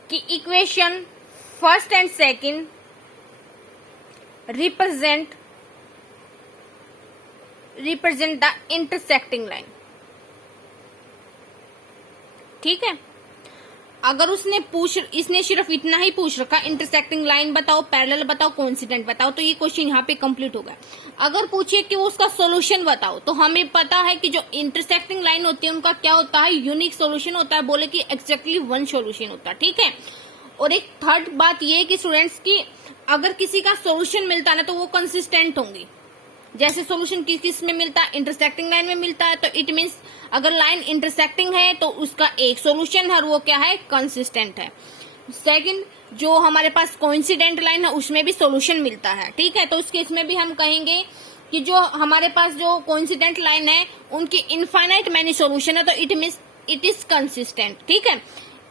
कि equation first and second represent the intersecting line, ठीक है। अगर इसने सिर्फ इतना ही पूछ रखा, इंटरसेक्टिंग लाइन बताओ, पैरेलल बताओ, कोइंसिडेंट बताओ, तो ये क्वेश्चन यहाँ पे कंप्लीट होगा। अगर पूछिए कि वो उसका सॉल्यूशन बताओ, तो हमें पता है कि जो इंटरसेक्टिंग लाइन होती है उनका क्या होता है, यूनिक सॉल्यूशन होता है, बोले कि एक्जैक्टली वन सॉल्यूशन होता है, ठीक है। और एक थर्ड बात ये कि स्टूडेंट्स की अगर किसी का सॉल्यूशन मिलता है ना तो वो कंसिस्टेंट होंगी। जैसे सॉल्यूशन किस में मिलता है, इंटरसेक्टिंग लाइन में मिलता है, तो इट मीन्स अगर लाइन इंटरसेक्टिंग है तो उसका एक सॉल्यूशन है और वो क्या है, कंसिस्टेंट है। सेकंड, जो हमारे पास कोइंसिडेंट लाइन है उसमें भी सॉल्यूशन मिलता है, ठीक है। तो उस केस में भी हम कहेंगे कि जो हमारे पास जो कोइंसिडेंट लाइन है उनकी इनफाइनाइट मैनी सॉल्यूशन है, तो it means it is consistent, ठीक है।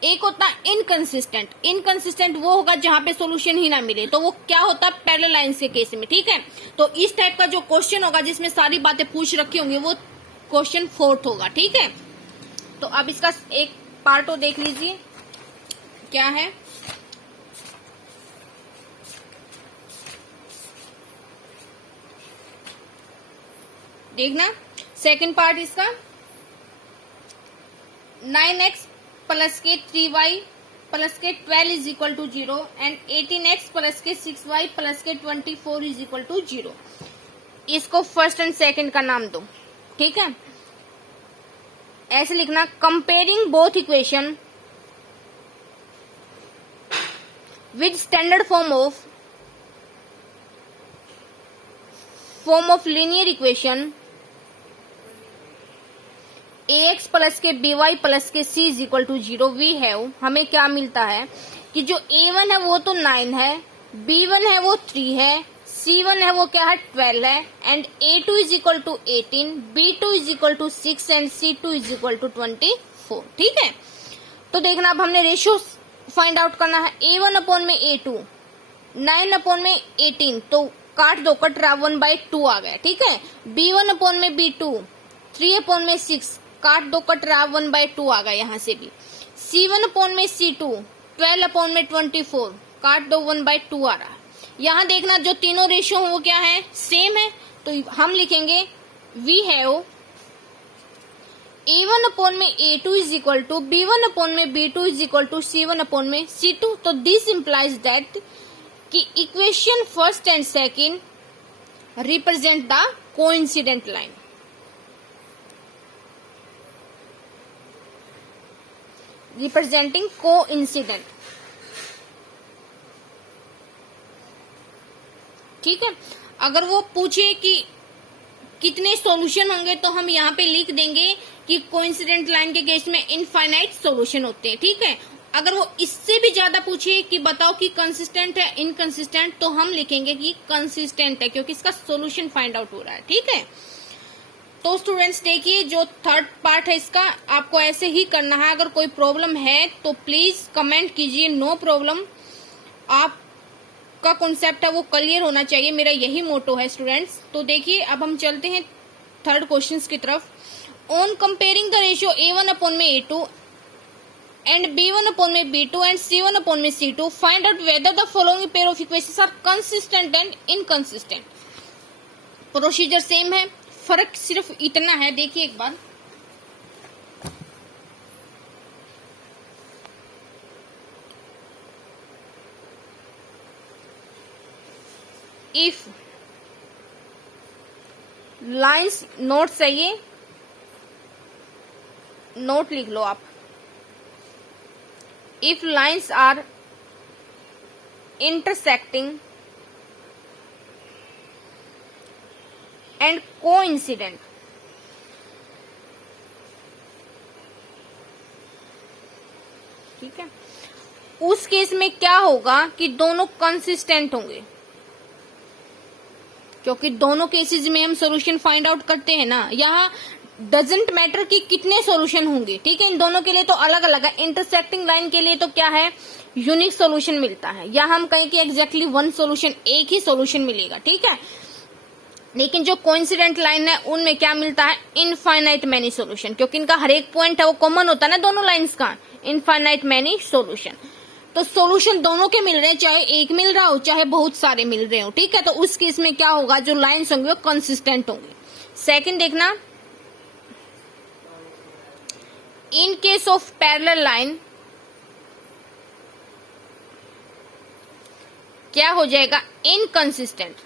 एक होता है इनकंसिस्टेंट। इनकंसिस्टेंट वो होगा जहां पे सॉल्यूशन ही ना मिले, तो वो क्या होता है पैरेलल लाइंस के केस में, ठीक है। तो इस टाइप का जो क्वेश्चन होगा जिसमें सारी बातें पूछ रखी होंगी वो क्वेश्चन 4th होगा, ठीक है। तो अब इसका एक पार्ट और देख लीजिए क्या है। देखना सेकंड पार्ट इसका 9x प्लस के 3y प्लस के 12 is equal to 0 and 18x plus के 6y प्लस के 24 इज इक्वल टू 0। इसको फर्स्ट एंड सेकंड का नाम दो, ठीक है। ऐसे लिखना, comparing both equation with standard form of linear equation ax plus के by प्लस के c is equal to 0 we have, हमें क्या मिलता है कि जो a1 है वो तो 9 है, b1 है वो 3 है, c1 है वो क्या है 12 है, and a2 is equal to 18, b2 is equal to 6 and c2 is equal to 24, ठीक है। तो देखना अब हमने रेशियो फाइंड आउट करना है। a1 अपॉन में a2 9 अपॉन में 18, तो काट दो, कट रहा 1/2 आ गया, ठीक है। b1 अपॉन में b2 3 अपॉन में 6, काट दो, कट रहा 1/2 आ गया यहाँ से भी। c1 अपॉन में c2 12 अपॉन में 24, काट दो 1/2 आ रहा है। यहाँ देखना जो तीनों रेशियो वो क्या है सेम है, तो हम लिखेंगे वी हैव a1 अपॉन में a2 is equal to b1 upon में b2 is equal to c1 upon में c2। तो दिस इंप्लाइज दैट कि equation first and second represent the coincident line. Representing coincident, ठीक है। अगर वो पूछे कि कितने सॉल्यूशन होंगे तो हम यहाँ पे लिख देंगे कि कोइंसिडेंट लाइन के केस में इनफाइनाइट सॉल्यूशन होते हैं, ठीक है। अगर वो इससे भी ज्यादा पूछे कि बताओ कि कंसिस्टेंट है इनकंसिस्टेंट, तो हम लिखेंगे कि कंसिस्टेंट है, क्योंकि इसका सॉल्यूशन फाइंड आउट हो रहा है, ठीक है। तो स्टूडेंट्स देखिए जो थर्ड पार्ट है इसका आपको ऐसे ही करना है। अगर कोई प्रॉब्लम है तो प्लीज कमेंट कीजिए, नो प्रॉब्लम। आपका कॉन्सेप्ट है वो क्लियर होना चाहिए, मेरा यही मोटो है स्टूडेंट्स। तो देखिए अब हम चलते हैं थर्ड क्वेश्चन की तरफ। On comparing the ratio a1 upon में a2 एंड b1 अपॉन में b2 एंड c1 अपॉन में c2, find out whether the following pair of equations are consistent and inconsistent. Procedure same है, फर्क सिर्फ इतना है, देखिए एक बार। इफ लाइंस, नोट चाहिए, नोट लिख लो आप। If lines are intersecting and coincident, ठीक है, उस केस में क्या होगा कि दोनों कंसिस्टेंट होंगे, क्योंकि दोनों केसेस में हम सॉल्यूशन फाइंड आउट करते हैं ना। यहाँ डजेंट मैटर कि कितने सॉल्यूशन होंगे, ठीक है। इन दोनों के लिए तो अलग अलग है। इंटरसेक्टिंग लाइन के लिए तो क्या है यूनिक सॉल्यूशन मिलता है, या हम कहें कि एग्जैक्टली वन सॉल्यूशन, एक ही सॉल्यूशन मिलेगा, ठीक है। लेकिन जो कोइंसिडेंट लाइन है उनमें क्या मिलता है इनफाइनाइट मैनी सॉल्यूशन, क्योंकि इनका हर एक पॉइंट है वो कॉमन होता है ना दोनों लाइंस का, इनफाइनाइट मैनी सॉल्यूशन। तो सॉल्यूशन दोनों के मिल रहे हैं, चाहे एक मिल रहा हो चाहे बहुत सारे मिल रहे हो, ठीक है। तो उस केस में क्या होगा, जो लाइंस होंगे वो कंसिस्टेंट होंगे। सेकंड देखना, इन केस ऑफ पैरेलल लाइन क्या हो जाएगा इनकंसिस्टेंट,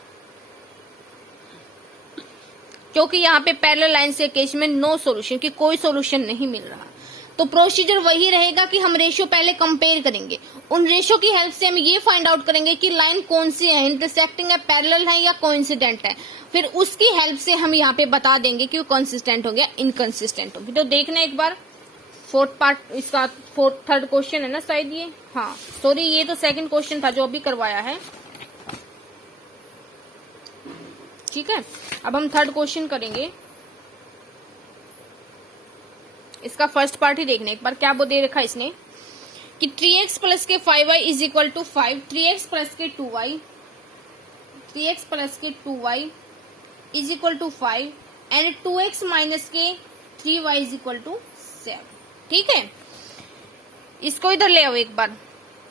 क्योंकि यहाँ पे पैरेलल लाइन के केस में नो सॉल्यूशन, कि कोई सॉल्यूशन नहीं मिल रहा। तो प्रोसीजर वही रहेगा कि हम रेशियो पहले कंपेयर करेंगे, उन रेशियो की हेल्प से हम ये फाइंड आउट करेंगे कि लाइन कौन सी है, इंटरसेक्टिंग है, पैरेलल है या कोइंसिडेंट है। फिर उसकी हेल्प से हम यहाँ पे बता देंगे कि वो कंसिस्टेंट हो गया इनकंसिस्टेंट होगी। तो देखना एक बार फोर्थ पार्ट इसका, थर्ड क्वेश्चन है ना शायद ये, हाँ सॉरी ये तो सेकंड क्वेश्चन था जो अभी करवाया है, ठीक है। अब हम थर्ड क्वेश्चन करेंगे, इसका फर्स्ट पार्ट ही देखने एक बार क्या वो दे रखा है इसने। कि 3x प्लस के 5y is equal to 5, 3x plus के 2y is equal to 5 and 2x minus के 3y इज इक्वल टू 7। ठीक है, इसको इधर ले आओ एक बार,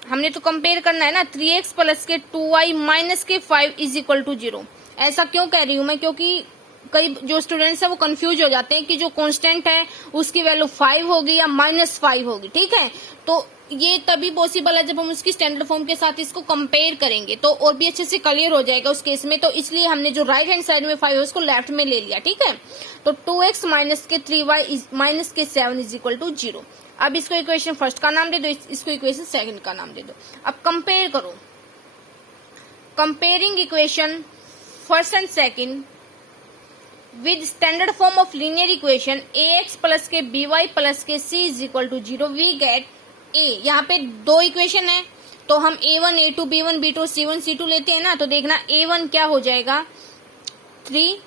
हमने तो कंपेयर करना है ना। 3x प्लस के 2y माइनस के 5 इज इक्वल टू 0। ऐसा क्यों कह रही हूं मैं, क्योंकि कई जो स्टूडेंट्स है वो कंफ्यूज हो जाते हैं कि जो कांस्टेंट है उसकी वैल्यू 5 होगी या -5 होगी। ठीक है, तो ये तभी पॉसिबल है जब हम उसकी स्टैंडर्ड फॉर्म के साथ इसको कंपेयर करेंगे, तो और भी अच्छे से क्लियर हो जाएगा उस केस में। तो इसलिए हमने जो राइट हैंड साइड में 5 है उसको लेफ्ट में ले लिया। ठीक है, तो 2x माइनस के 3y माइनस के 7 इज इक्वल टू 0। अब इसको इक्वेशन फर्स्ट का नाम दे दो, इसको इक्वेशन सेकंड का नाम दे दो। अब कंपेयर करो, comparing equation first and second with standard form of linear equation ax plus के by प्लस के c is equal to 0 we get a। यहाँ पे दो इक्वेशन है तो हम a1 a2 b1 b2 c1 c2 लेते हैं ना, तो देखना a1 क्या हो जाएगा 3,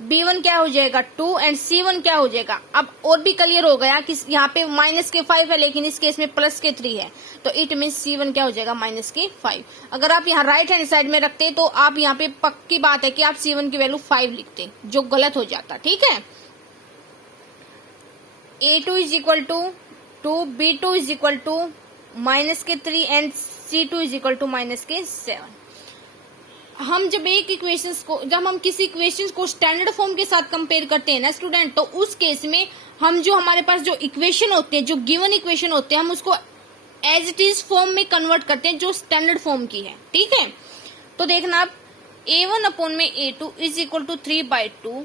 b1 क्या हो जाएगा 2 एंड c1 क्या हो जाएगा। अब और भी क्लियर हो गया कि यहाँ पे माइनस के 5 है लेकिन इस केस में प्लस के 3 है, तो इट मीन c1 क्या हो जाएगा माइनस के 5। अगर आप यहाँ राइट हैंड साइड में रखते तो आप यहाँ पे पक्की बात है कि आप c1 की वैल्यू 5 लिखते, जो गलत हो जाता। ठीक है, a2 is equal to 2, b2 is equal to minus के 3 and c2 is equal to minus के 7। हम जब जब हम किसी इक्वेशन को स्टैंडर्ड फॉर्म के साथ कंपेयर करते हैं ना स्टूडेंट, तो उस केस में हम जो हमारे पास जो इक्वेशन होते हैं, जो गिवन इक्वेशन होते हैं, हम उसको एज इट इज फॉर्म में कन्वर्ट करते हैं जो स्टैंडर्ड फॉर्म की है। ठीक है, तो देखना आप a1 अपॉन में a2 is equal to 3/2,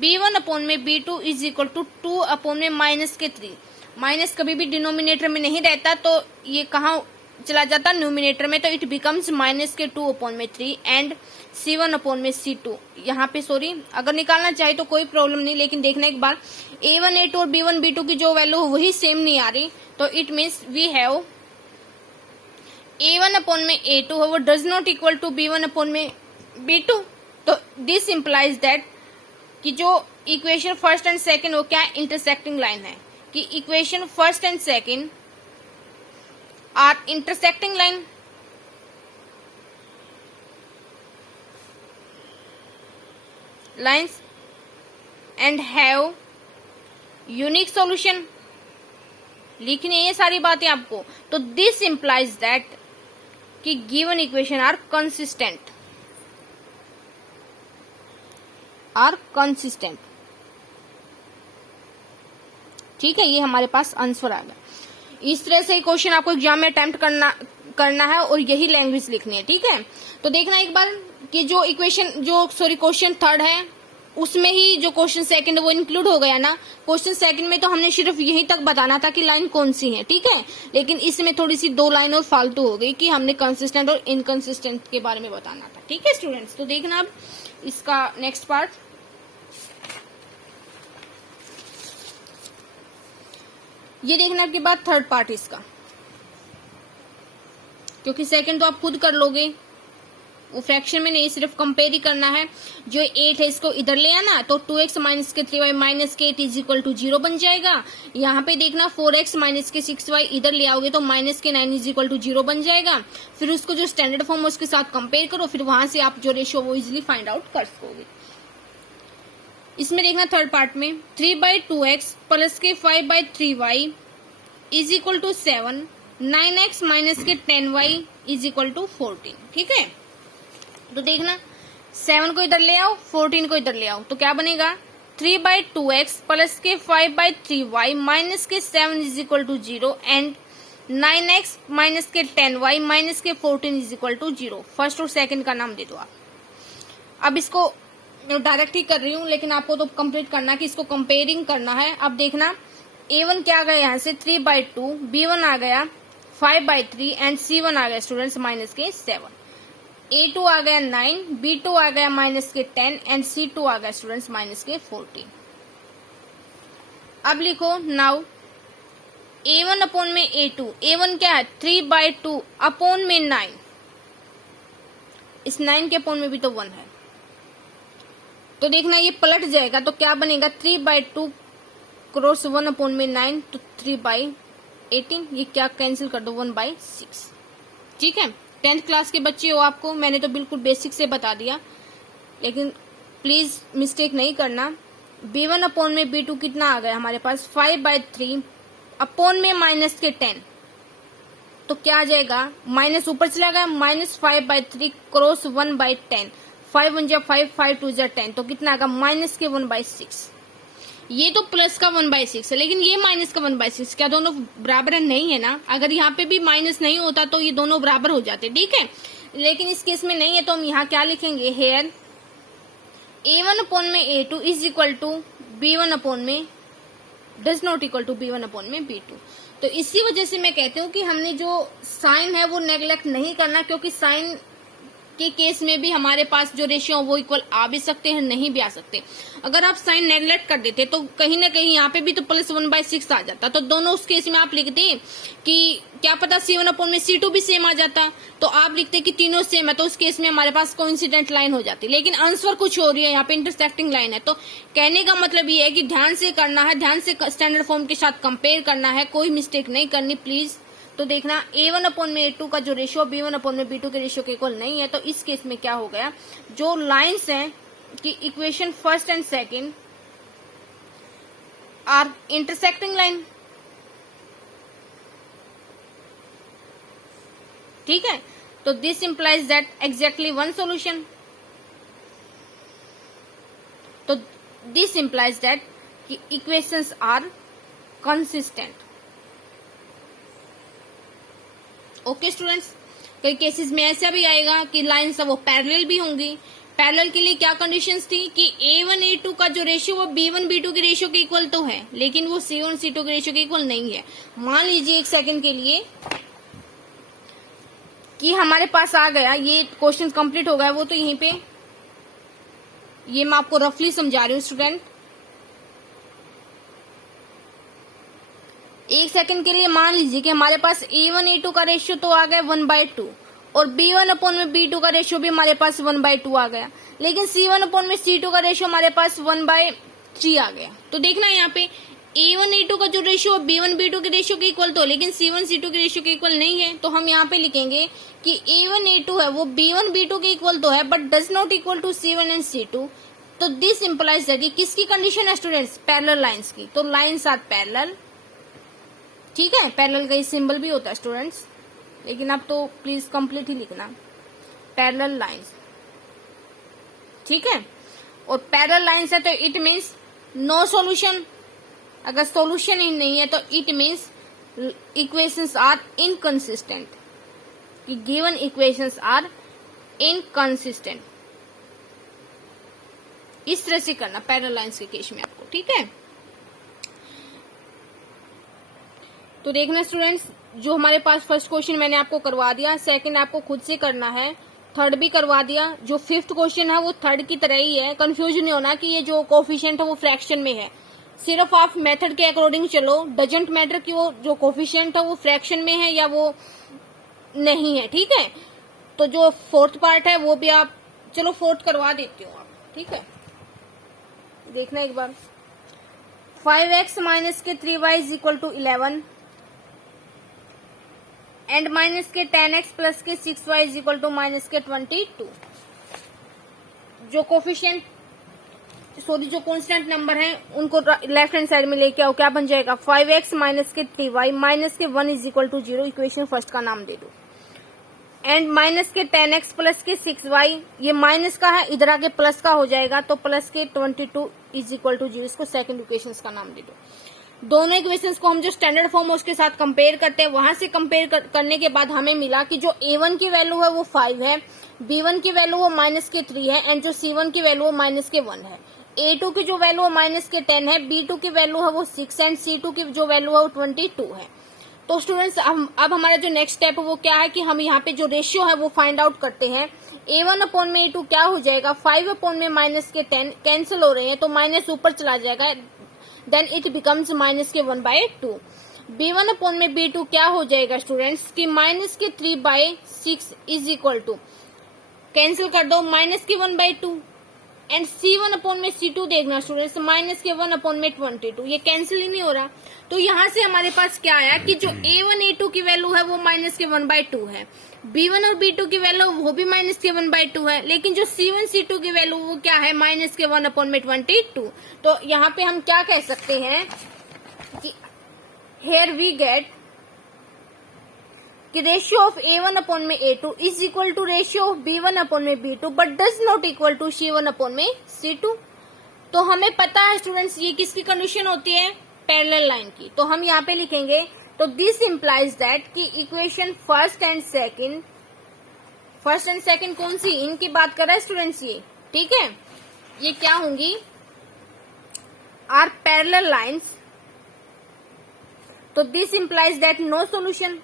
b1 upon में b2 is equal to 2 upon में माइनस के 3। माइनस कभी भी डिनोमिनेटर में नहीं रहता, तो ये कहाँ चला जाता न्यूमिनेटर में, तो इट बिकम्स माइनस के 2 अपॉन में 3 एंड c1 अपॉन में c2। यहाँ पे सॉरी, अगर निकालना चाहे तो कोई प्रॉब्लम नहीं, लेकिन देखना एक बार a1 a2 और b1 b2 की जो वैल्यू वही सेम नहीं आ रही, तो it means we have a1 upon में a2 वो does not equal to b1 upon में b2। तो दिस इंप्लाइज दैट कि जो इक्वेशन फर्स्ट एंड सेकंड वो क्या इंटरसेक्टिंग लाइन है, कि equation first and second are intersecting line। lines and have unique solution। लिखनी है ये सारी बातें आपको। तो this implies that कि given equation are consistent, ठीक है, ये हमारे पास आंसर आ गया। इस तरह से क्वेश्चन आपको एग्जाम में अटेम्प्ट करना है और यही लैंग्वेज लिखनी है। ठीक है, तो देखना एक बार कि जो क्वेश्चन थर्ड है उसमें ही जो क्वेश्चन सेकंड वो इंक्लूड हो गया ना। क्वेश्चन सेकंड में तो हमने सिर्फ यही तक बताना था कि लाइन कौन सी है। ठीक है, लेकिन इसमें थोड़ी सी 2 लाइन और फालतू हो गई कि हमने कंसिस्टेंट और इनकंसिस्टेंट के बारे में बताना था। ठीक है स्टूडेंट्स, तो देखना अब इसका नेक्स्ट पार्ट। ये देखना आपके बाद थर्ड पार्ट इसका, क्योंकि सेकंड तो आप खुद कर लोगे, वो फ्रैक्शन में नहीं, सिर्फ कंपेयर ही करना है। जो 8 है इसको इधर ले आना, तो 2x माइनस के 3y माइनस के 8 इज इक्वल टू 0 बन जाएगा। यहाँ पे देखना 4x माइनस के 6y इधर ले आओगे तो माइनस के 9 इज इक्वल टू 0 बन जाएगा। फिर उसको जो स्टैंडर्ड फॉर्म है उसके साथ कंपेयर करो, फिर वहां से आप जो रेशियो वो इजिली फाइंड आउट कर सकोगे। इसमें देखना थर्ड पार्ट में 3/2x प्लस के 5/3y is equal to 7, 9x minus के 10y इज इक्वल टू 14। ठीक है, तो देखना 7 को इधर ले आओ, 14 को इधर ले आओ, तो क्या बनेगा 3/2x प्लस के 5/3y माइनस के 7 is equal to 0 and 9x minus के 10y माइनस के 14 इज इक्वल टू 0। फर्स्ट और सेकंड का नाम दे दो आप। अब इसको मैं डायरेक्ट ही कर रही हूँ, लेकिन आपको तो कंप्लीट करना कि इसको कंपेयरिंग करना है। अब देखना a1 क्या आ गया यहाँ से 3/2, b1 आ गया 5/3 एंड c1 आ गया स्टूडेंट्स माइनस के 7, a2 आ गया 9, b2 आ गया माइनस के 10 एंड c2 आ गया स्टूडेंट्स माइनस के 14। अब लिखो नाउ a1 अपॉन में a2, a1 क्या है 3/2 अपॉन में 9, इस 9 के अपॉन में भी तो 1 है, तो देखना ये पलट जाएगा, तो क्या बनेगा 3/2 क्रॉस 1 अपॉन में 9, तो 3/8 18, ये क्या कैंसिल कर दो 1/6। ठीक है, 10th क्लास के बच्चे हो आपको मैंने तो बिल्कुल बेसिक से बता दिया, लेकिन प्लीज मिस्टेक नहीं करना। b1 अपॉन में b2 कितना आ गया हमारे पास 5/3 अपॉन में माइनस के 10, तो क्या आ जाएगा, माइनस ऊपर चला गया, -5/3 क्रॉस 1/10, 5 1 5, 5 2 10, तो कितना आएगा माइनस के 1/6। ये तो प्लस का 1/6 है, लेकिन ये माइनस का 1/6, क्या दोनों बराबर नहीं है ना? अगर यहाँ पे भी माइनस नहीं होता तो ये दोनों बराबर हो जाते, ठीक है, लेकिन इस केस में नहीं है, तो हम यहाँ क्या लिखेंगे, हेयर a1 अपॉन में a2 is equal to b1 upon में does not equal to b1 upon में b2। तो इसी वजह से मैं कहती हूँ कि हमने जो साइन है वो नेग्लेक्ट नहीं करना, क्योंकि साइन के केस में भी हमारे पास जो रेशियो वो इक्वल आ भी सकते हैं, नहीं भी आ सकते। अगर आप साइन नेग्लेक्ट कर देते तो कहीं ना कहीं यहाँ पे भी तो प्लस 1/6 आ जाता, तो दोनों उस केस में आप लिखते कि क्या पता C1 अपॉन में C2 भी सेम आ जाता, तो आप लिखते कि तीनों सेम है, तो उस केस में हमारे पास कोइंसिडेंट लाइन हो जाती। लेकिन आंसर कुछ हो रही है, यहाँ पे इंटरसेक्टिंग लाइन है। तो कहने का मतलब ये है कि ध्यान से करना है, ध्यान से स्टैंडर्ड फॉर्म के साथ कंपेयर करना है, कोई मिस्टेक नहीं करनी प्लीज। तो देखना a1 अपॉन में a2 का जो रेशियो b1 अपॉन में b2 के रेशियो के इक्वल नहीं है, तो इस केस में क्या हो गया, जो लाइंस हैं कि equation first and second are intersecting line, ठीक है, तो this implies that exactly one solution. तो दिस इंप्लाइज दैट कि equations are consistent. Okay students, कई केसेस में ऐसा भी आएगा कि लाइन्स वो पैरेलल भी होंगी। पैरेलल के लिए क्या कंडीशंस थी कि a1 a2 का जो रेशियो वो b1 b2 के रेशियो के इक्वल तो है, लेकिन वो c1 c2 के रेशियो के इक्वल नहीं है। मान लीजिए एक सेकंड के लिए कि हमारे पास आ गया, ये क्वेश्चन कंप्लीट हो गया, वो तो यहीं पे ये मैं आपको रफली समझा रही हूँ स्टूडेंट। एक सेकंड के लिए मान लीजिए कि हमारे पास a1 a2 का रेशियो तो आ गया 1/2 और b1 अपॉन में b2 का रेशियो भी हमारे पास 1/2 आ गया, लेकिन c1 अपॉन में c2 का रेशियो हमारे पास 1/3 आ गया। तो देखना यहाँ पे a1 a2 का जो रेशियो b1 b2 के रेशियो के इक्वल तो, लेकिन c1 c2 के रेशियो के इक्वल नहीं है, तो हम यहाँ पे लिखेंगे कि a1 a2 है वो b1 b2 के इक्वल तो है, but does not equal to c1 and c2। तो दिस इंप्लाइज दैट, किसकी कंडीशन है स्टूडेंट्स, पैरेलल लाइंस की। तो लाइंस आर पैरेलल, ठीक है, पैरेलल का सिंबल भी होता है स्टूडेंट्स, लेकिन आप तो प्लीज कंप्लीट ही लिखना, पैरेलल लाइंस, ठीक है। और पैरेलल लाइंस है तो इट मीन्स नो सॉल्यूशन। अगर सॉल्यूशन ही नहीं है तो it means equations are inconsistent, कि गिवन इक्वेशंस आर इनकंसिस्टेंट। इस तरह से करना पैरेलल लाइंस के केस में आपको, ठीक है। तो देखना स्टूडेंट्स, जो हमारे पास फर्स्ट क्वेश्चन मैंने आपको करवा दिया, सेकंड आपको खुद से करना है, थर्ड भी करवा दिया। जो फिफ्थ क्वेश्चन है वो थर्ड की तरह ही है, कंफ्यूजन नहीं होना कि ये जो कोफिशिएंट है वो फ्रैक्शन में है। सिर्फ आप मेथड के अकॉर्डिंग चलो, डजंट मैटर कि वो जो कोफिशिएंट है वो फ्रैक्शन में है या वो नहीं है, ठीक है। तो जो फोर्थ पार्ट है वो भी आप, चलो फोर्थ करवा देती हूँ आप, ठीक है। देखना एक बार, 5x माइनस के 3y is equal to 11 and minus के 10x प्लस के 6y is equal to minus के 22। जो कोफिशिएंट जो कांस्टेंट नंबर है उनको लेफ्ट हैंड साइड में लेके आओ, क्या बन जाएगा 5x माइनस के 3y माइनस के 1 is equal to 0, equation first का नाम दे दो। एंड माइनस के 10x प्लस के 6y, ये माइनस का है, इधर आके प्लस का हो जाएगा, तो प्लस के 22 इज इक्वल टू 0, इसको सेकंड इक्वेशन का नाम दे दो। दोनों इक्वेशंस को हम जो स्टैंडर्ड फॉर्म है उसके साथ कंपेयर करते हैं, वहां से कंपेयर करने के बाद हमें मिला कि जो a1 की वैल्यू है वो 5 है, b1 की वैल्यू वो माइनस के 3 है, एंड जो c1 की वैल्यू वो माइनस के 1 है। a2 की जो वैल्यू है माइनस के 10 है, b2 की वैल्यू है वो 6 एंड c2 की जो वैल्यू है वो 22 है। तो स्टूडेंट्स अब हमारा जो नेक्स्ट स्टेप है वो क्या है कि हम यहाँ पे जो रेशियो है वो फाइंड आउट करते हैं। a1 अपॉन में a2 क्या हो जाएगा, 5 अपॉन में माइनस के 10 कैंसिल हो रहे हैं, तो माइनस ऊपर चला जाएगा, देन इट बिकम्स माइनस के 1/2। b1 अपॉन में b2 क्या हो जाएगा स्टूडेंट्स कि माइनस के 3/6 इज इक्वल टू, कैंसिल कर दो, माइनस के 1/2 एंड C1 अपॉन में C2 देखना स्टूडेंट्स, माइनस के 1 अपॉन में 22, ये कैंसिल ही नहीं हो रहा। तो यहाँ से हमारे पास क्या आया कि जो A1 A2 की वैल्यू है वो माइनस के 1/2 है, B1 और B2 की वैल्यू वो भी माइनस के 1/2 है, लेकिन जो C1 C2 की वैल्यू वो क्या है, माइनस के 1 अपॉन में 22। तो यहाँ पे हम क्या कह सकते हैं कि here we get कि रेशियो ऑफ A1 अपॉन में A2 is equal to ratio of B1 upon में B2 but does not equal to C1 upon में C2। तो हमें पता है स्टूडेंट्स ये किसकी कंडीशन होती है, पैरेलल लाइन की। तो हम यहाँ पे लिखेंगे, तो दिस इंप्लाइज दैट कि इक्वेशन फर्स्ट एंड सेकंड कौन सी, इनकी बात कर रहा है स्टूडेंट्स ये, ठीक है, ये क्या होंगी, आर पैरेलल लाइन्स। तो this implies that no solution.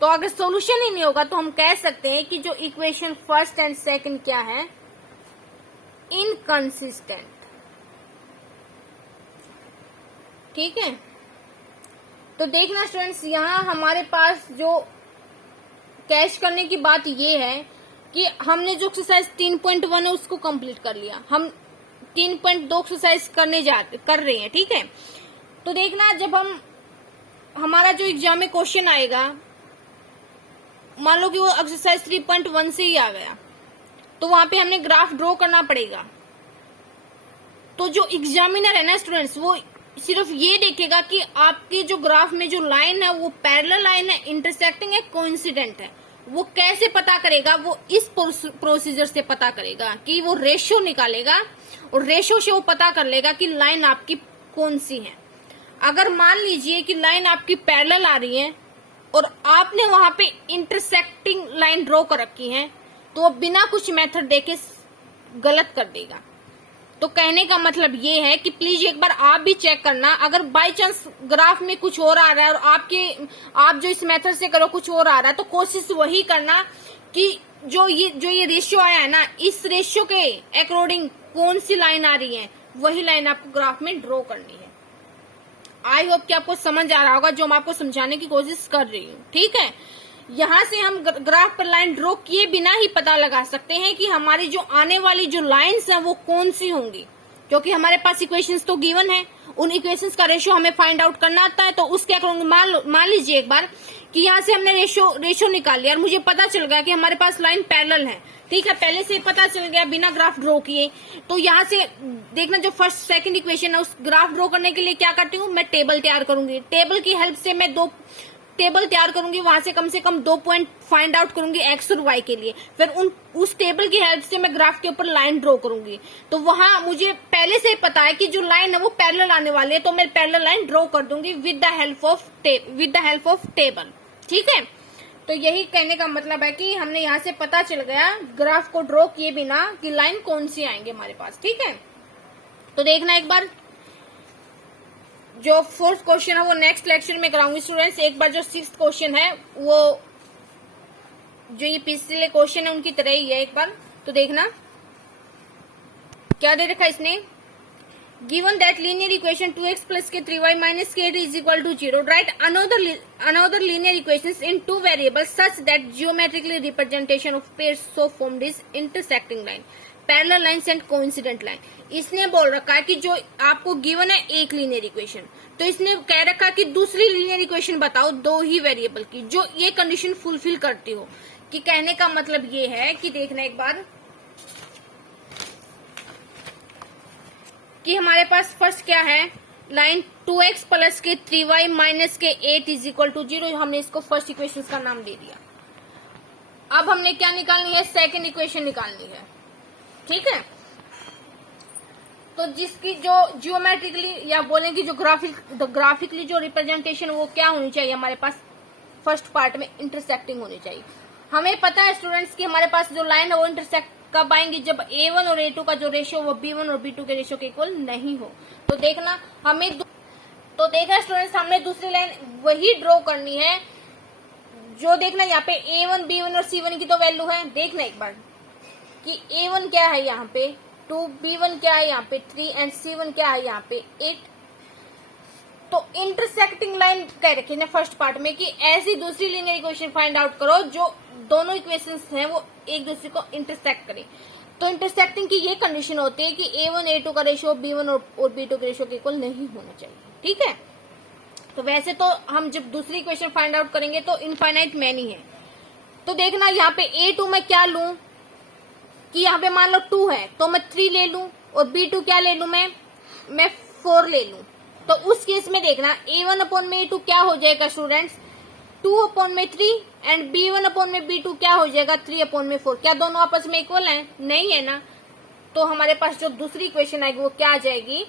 तो अगर सॉल्यूशन ही नहीं होगा तो हम कह सकते हैं कि जो इक्वेशन फर्स्ट एंड सेकंड क्या है, इनकंसिस्टेंट, ठीक है। तो देखना स्टूडेंट्स, यहां हमारे पास जो कैश करने की बात ये है कि हमने जो एक्सरसाइज 3.1 है उसको कंप्लीट कर लिया, हम 3.2 एक्सरसाइज कर रहे हैं, ठीक है। तो देखना जब हमारा जो एग्जाम में क्वेश्चन आएगा, मान लो कि वो एक्सरसाइज 3.1 से ही आ गया, तो वहां पे हमने ग्राफ ड्रॉ करना पड़ेगा। तो जो एग्जामिनर है ना स्टूडेंट्स, वो सिर्फ ये देखेगा कि आपके जो ग्राफ में जो लाइन है वो पैरेलल लाइन है, इंटरसेक्टिंग है, कोइंसिडेंट है। वो कैसे पता करेगा, वो इस प्रोसीजर से पता करेगा कि वो रेशियो निकालेगा और रेशियो से वो पता कर लेगा कि लाइन आपकी कौन सी है। अगर मान लीजिए कि लाइन आपकी पैरेलल आ रही है और आपने वहां पे इंटरसेक्टिंग लाइन ड्रॉ कर रखी है, तो वो बिना कुछ मेथड देके गलत कर देगा। तो कहने का मतलब ये है कि प्लीज एक बार आप भी चेक करना, अगर बाय चांस ग्राफ में कुछ और आ रहा है और आप जो इस मेथड से करो कुछ और आ रहा है, तो कोशिश वही करना कि जो ये रेशियो आया है ना, इस रेशियो के अकॉर्डिंग कौन सी लाइन आ रही है, वही लाइन आपको ग्राफ में ड्रॉ करनी है। आई होप कि आपको समझ आ रहा होगा जो मैं आपको समझाने की कोशिश कर रही हूँ, ठीक है। यहाँ से हम ग्राफ पर लाइन ड्रॉ किए बिना ही पता लगा सकते हैं कि हमारी जो आने वाली जो लाइंस हैं वो कौन सी होंगी, क्योंकि हमारे पास इक्वेशंस तो गिवन है, उन इक्वेशंस का रेशियो हमें फाइंड आउट करना आता है। तो उसके अकॉर्डिंग मान लीजिए एक बार कि यहाँ से हमने रेशियो निकाल लिया और मुझे पता चल गया कि हमारे पास लाइन पैरेलल है, ठीक है, पहले से पता चल गया बिना ग्राफ ड्रॉ किए। तो यहाँ से देखना जो फर्स्ट सेकंड इक्वेशन है उस ग्राफ ड्रॉ करने के लिए क्या करती हूँ, मैं टेबल तैयार करूंगी। टेबल की हेल्प से मैं दो टेबल तैयार करूंगी, वहां से कम 2 पॉइंट फाइंड आउट करूंगी एक्स और वाई के लिए, फिर उस टेबल की हेल्प से मैं ग्राफ के ऊपर लाइन ड्रॉ करूंगी। तो वहां मुझे पहले से पता है कि जो लाइन है वो पैरेलल आने वाली है, तो मैं पैरेलल लाइन ड्रॉ कर दूंगी with the help of table, ठीक है। तो यही कहने का मतलब है कि हमने यहाँ से पता चल गया ग्राफ को ड्रॉ किए बिना कि लाइन कौन सी आएंगे हमारे पास, ठीक है। तो देखना एक बार जो फोर्थ क्वेश्चन है वो नेक्स्ट लेक्चर में कराऊंगी स्टूडेंट्स। एक बार जो सिक्स्थ क्वेश्चन है वो जो ये पिछले क्वेश्चन है उनकी तरह ही है एक बार। तो देखना क्या दे रखा है इसने, given that linear equation 2x plus के 3y माइनस के 8 is equal to 0, right another linear equations in 2 variables such that geometrically representation of pairs so formed is intersecting line, parallel lines and coincident line. इसने बोल रखा है कि जो आपको given है एक लीनियर इक्वेशन, तो इसने कह रखा कि दूसरी लीनियर इक्वेशन बताओ 2 ही वेरिएबल की जो ये कंडीशन फुलफिल करती हो। कि कहने का मतलब ये है कि देखना एक बार कि हमारे पास फर्स्ट क्या है, लाइन 2x प्लस के 3y माइनस के 8 इज इक्वल टू 0, हमने इसको फर्स्ट इक्वेशन का नाम दे दिया। अब हमने क्या निकालनी है, सेकेंड इक्वेशन निकालनी है, ठीक है। तो जिसकी जो जियोमेट्रिकली या बोले कि जो ग्राफिकली जो रिप्रेजेंटेशन वो क्या होनी चाहिए हमारे पास, फर्स्ट पार्ट में इंटरसेक्टिंग होनी चाहिए। हमें पता है स्टूडेंट्स कि हमारे पास जो लाइन है वो इंटरसेक्ट कब आएंगी, जब A1 और A2 का जो रेशियो वो B1 और B2 के रेशियो के इक्वल नहीं हो। तो देखना स्टूडेंट्स हमने दूसरी लाइन वही ड्रॉ करनी है जो देखना यहाँ पे A1 B1 और C1 की तो वैल्यू है। देखना एक बार कि A1 क्या है यहाँ पे 2, B1 क्या है यहाँ पे 3 एंड C1 क्या है यहाँ पे 8। तो इंटरसेक्टिंग लाइन कह रखी है फर्स्ट पार्ट में कि ऐसी दूसरी लीनियर इक्वेशन फाइंड आउट करो जो दोनों इक्वेशंस हैं वो एक दूसरे को इंटरसेक्ट करें। तो इंटरसेक्टिंग की ये कंडीशन होती है कि A1 A2 का रेशियो B1 और B2 के रेशियो के इक्वल नहीं होना चाहिए। ठीक है, तो वैसे तो हम जब दूसरी इक्वेशन फाइंड आउट करेंगे तो इनफाइनाइट मैनी है। तो देखना यहाँ पे A2 मैं क्या लूं कि यहाँ पे मान लो 2 है तो मैं 3 ले लूं, और B2 क्या ले लूं मैं 4 ले लूं। तो उस केस में देखना A1 अपॉन में A2 क्या हो जाएगा स्टूडेंट्स, 2 अपॉन में 3, एंड B1 अपॉन में B2 क्या हो जाएगा, 3 अपॉन में 4। क्या दोनों आपस में इक्वल हैं? नहीं है ना। तो हमारे पास जो दूसरी इक्वेशन आएगी वो क्या आ जाएगी,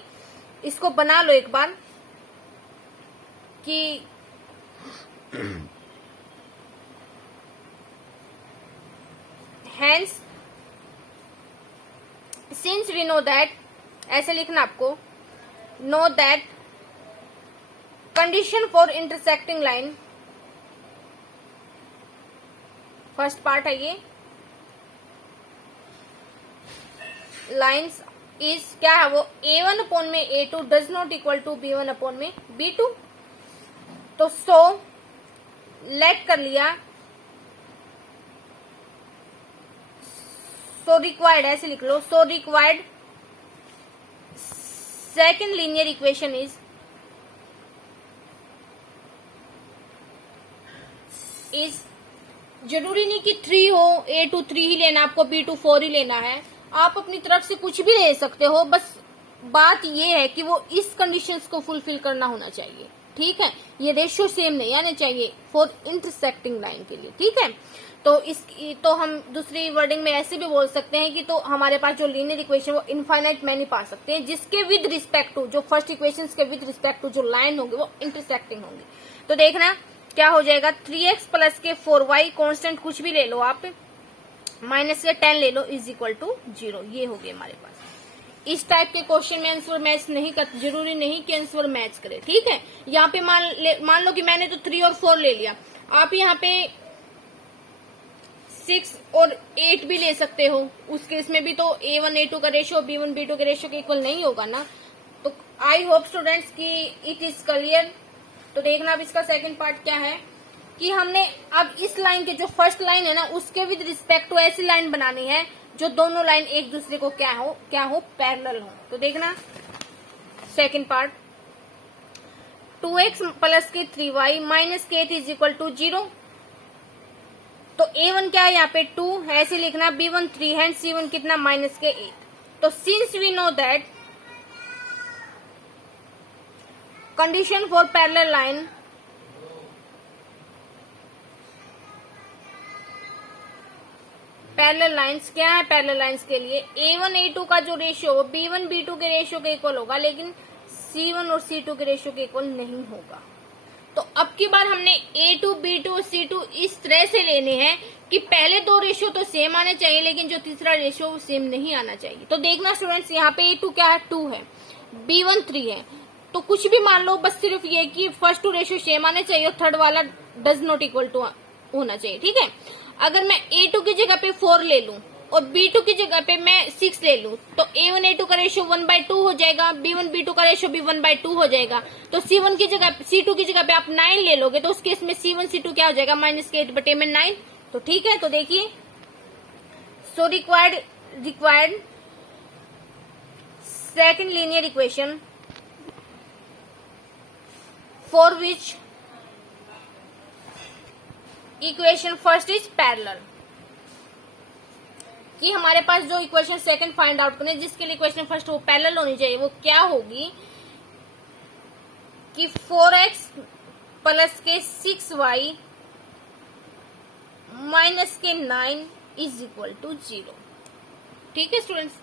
इसको बना लो एक बार कि hence since we know that, ऐसे लिखना आपको, know that condition for intersecting line, first part है ये, लाइन्स इज क्या है वो, A1 अपॉन में A2 does not equal to B1 upon में B2। तो सो लेट कर लिया, सो रिक्वायर्ड ऐसे लिख लो, so required second linear equation is जरूरी नहीं कि 3 हो, A2 3 ही लेना, आपको B2 4 ही लेना है, आप अपनी तरफ से कुछ भी ले सकते हो। बस बात ये है कि वो इस कंडीशंस को फुलफिल करना होना चाहिए। ठीक है, ये रेशियो सेम नहीं आना चाहिए फॉर इंटरसेक्टिंग लाइन के लिए। ठीक है, तो हम दूसरी वर्डिंग में ऐसे भी बोल सकते हैं कि तो हमारे पास जो लीनियर इक्वेशन वो इनफाइनाइट मैनी पा सकते हैं, जिसके विद रिस्पेक्ट टू जो फर्स्ट इक्वेशन के विद रिस्पेक्ट टू जो लाइन होंगे वो इंटरसेक्टिंग होंगी। तो देखना क्या हो जाएगा, 3x प्लस के 4y कॉन्स्टेंट कुछ भी ले लो आप, माइनस के 10 ले लो, इज इक्वल टू 0। ये हो गए हमारे पास। इस टाइप के क्वेश्चन में आंसर मैच नहीं कर, जरूरी नहीं कि आंसर मैच करे। ठीक है, यहाँ पे मान लो कि मैंने तो 3 और 4 ले लिया, आप यहाँ पे 6 और 8 भी ले सकते हो। उस केस में भी तो A1 A2 का रेशियो B1 B2 के रेशियो के इक्वल नहीं होगा ना। तो आई होप स्टूडेंट्स कि इट इज क्लियर। तो देखना अब इसका सेकंड पार्ट क्या है कि हमने अब इस लाइन के जो फर्स्ट लाइन है ना उसके विद रिस्पेक्ट टू ऐसी लाइन बनानी है जो दोनों लाइन एक दूसरे को क्या हो पैरेलल हो। तो देखना सेकंड पार्ट, 2x प्लस के 3y माइनस के 8 इज इक्वल टू 0। तो A1 क्या है यहाँ पे 2 है, ऐसे लिखना, B1 3 है, C1 कितना माइनस के 8। तो since we know that condition for parallel line, parallel lines क्या है, पैरेलल लाइंस के लिए A1 A2 का जो रेशियो B1 B2 के रेशियो के इक्वल होगा, लेकिन C1 और C2 के रेशियो के इक्वल नहीं होगा। तो अब की बार हमने A2 B2 और C2 इस तरह से लेने हैं कि पहले दो रेशियो तो सेम आने चाहिए, लेकिन जो तीसरा रेशियो वो सेम नहीं आना चाहिए। तो देखना स्टूडेंट्स, यहाँ पे A2 क्या है 2 है, B1 3 है, तो कुछ भी मान लो, बस सिर्फ ये कि फर्स्ट टू रेशियो सेम आने चाहिए और थर्ड वाला डज नॉट इक्वल टू होना चाहिए। ठीक है, अगर मैं A2 की जगह पे 4 ले लूं और B2 की जगह पे मैं 6 ले लूं तो A1 A2 का रेशियो 1/2 हो जाएगा, B1 B2 का रेशियो भी 1/2 हो जाएगा। तो C2 की जगह पे आप 9 ले लोगे तो उस केस में C1 C2 क्या हो जाएगा, माइनस के 8/9। तो ठीक है, तो देखिए, so required second linear equation for which equation first is parallel, कि हमारे पास जो इक्वेशन सेकंड फाइंड आउट करने जिसके लिए इक्वेशन फर्स्ट वो पैरेलल होनी चाहिए, वो क्या होगी कि 4x प्लस के 6y माइनस के 9 इज इक्वल टू 0। ठीक है स्टूडेंट्स,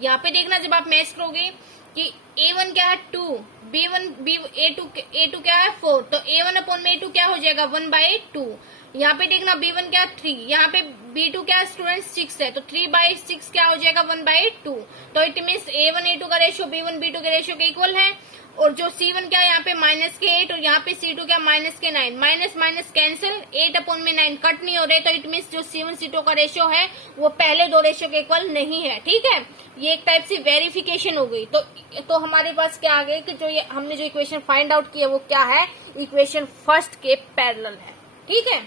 यहाँ पे देखना जब आप मैच करोगे कि A1 क्या है 2, A2 क्या है 4, तो A1 अपॉन में A2 क्या हो जाएगा 1/2। यहाँ पे देखना B1 क्या 3, यहाँ पे B2 क्या स्टूडेंट 6 है, तो 3/6 क्या हो जाएगा 1/2। तो इट मीन्स A1 A2 का रेशियो B1 B2 के रेशियो के इक्वल है। और जो C1 क्या है यहाँ पे माइनस के 8 और यहाँ पे C2 क्या माइनस के 9, माइनस माइनस कैंसिल, 8 अपॉन में 9 कट नहीं हो रहे, तो इट मीन्स जो C1 C2 का रेशियो है वो पहले दो रेशियो के इक्वल नहीं है। ठीक है, ये एक टाइप से वेरिफिकेशन हो गई। तो हमारे पास क्या आ गया कि जो ये हमने जो इक्वेशन फाइंड आउट की है वो क्या है, इक्वेशन फर्स्ट के पैरेलल है। ठीक है,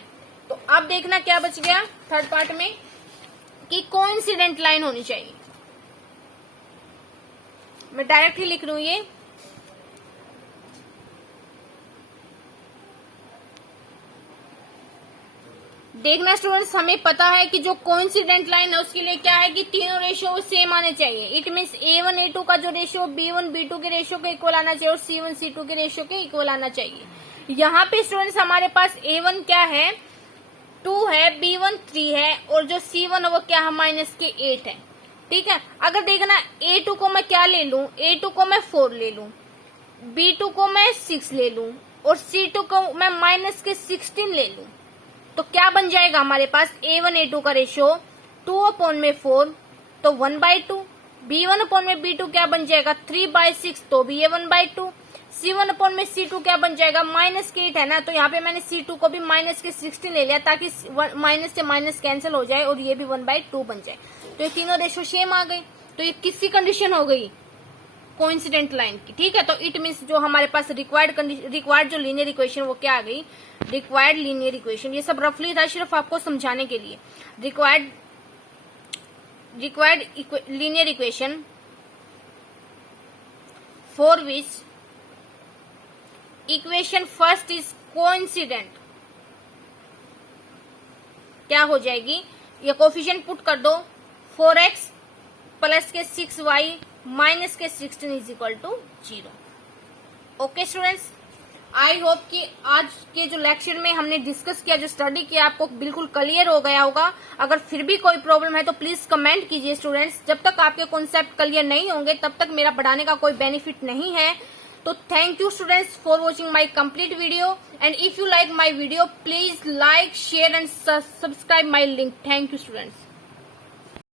तो अब देखना क्या बच गया थर्ड पार्ट में कि कोइंसिडेंट लाइन होनी चाहिए। मैं डायरेक्टली लिख रही हूं ये, देखना स्टूडेंट्स, हमें पता है कि जो कोइंसिडेंट लाइन है उसके लिए क्या है कि तीनों रेशियो सेम आने चाहिए। इट मीन्स A1 A2 का जो रेशियो B1 B2 के रेशियो के इक्वल आना चाहिए और C1 C2 के रेशियो के इक्वल आना चाहिए। यहाँ पे स्टूडेंट्स हमारे पास A1 क्या है, 2 है, B1 3 है और जो C1 है वो क्या है, -8 है। ठीक है, अगर देखना A2 को मैं क्या ले लूं, A2 को मैं 4 ले लूं, B2 को मैं 6 ले लूं और C2 को मैं -16 ले लूं, तो क्या बन जाएगा हमारे पास A1 A2 का रेशियो 2/4 तो 1/2, B1/B2 क्या बन जाएगा 3/6 तो भी ये 1/2, C1/C2 क्या बन जाएगा -8 है ना, तो यहाँ पे मैंने C2 को भी -16 ले लिया ताकि माइनस से माइनस कैंसिल हो जाए और ये भी 1/2 बन जाए। तो ये तीनों रेशियो सेम आ गई। तो ये किसकी कंडीशन हो गई, कोइंसिडेंट लाइन की। ठीक है, तो इट मीन्स जो हमारे पास रिक्वायर्ड जो लीनियर इक्वेशन वो क्या आ गई, रिक्वायर्ड लीनियर इक्वेशन। ये सब रफली था सिर्फ आपको समझाने के लिए। Required linear equation for which equation first is coincident, क्या हो जाएगी, ये कोफिशिएंट पुट कर दो, 4x प्लस के 6y माइनस के 16 is equal to 0। Okay students, I hope कि आज के जो लेक्चर में हमने डिस्कस किया, जो स्टडी किया, आपको बिल्कुल क्लियर हो गया होगा। अगर फिर भी कोई प्रॉब्लम है तो प्लीज कमेंट कीजिए स्टूडेंट्स। जब तक आपके कॉन्सेप्ट क्लियर नहीं होंगे तब तक मेरा पढ़ाने का कोई बेनिफिट नहीं है। तो thank you students for watching my complete video, and if you like my video please like, share and subscribe my link. Thank you students.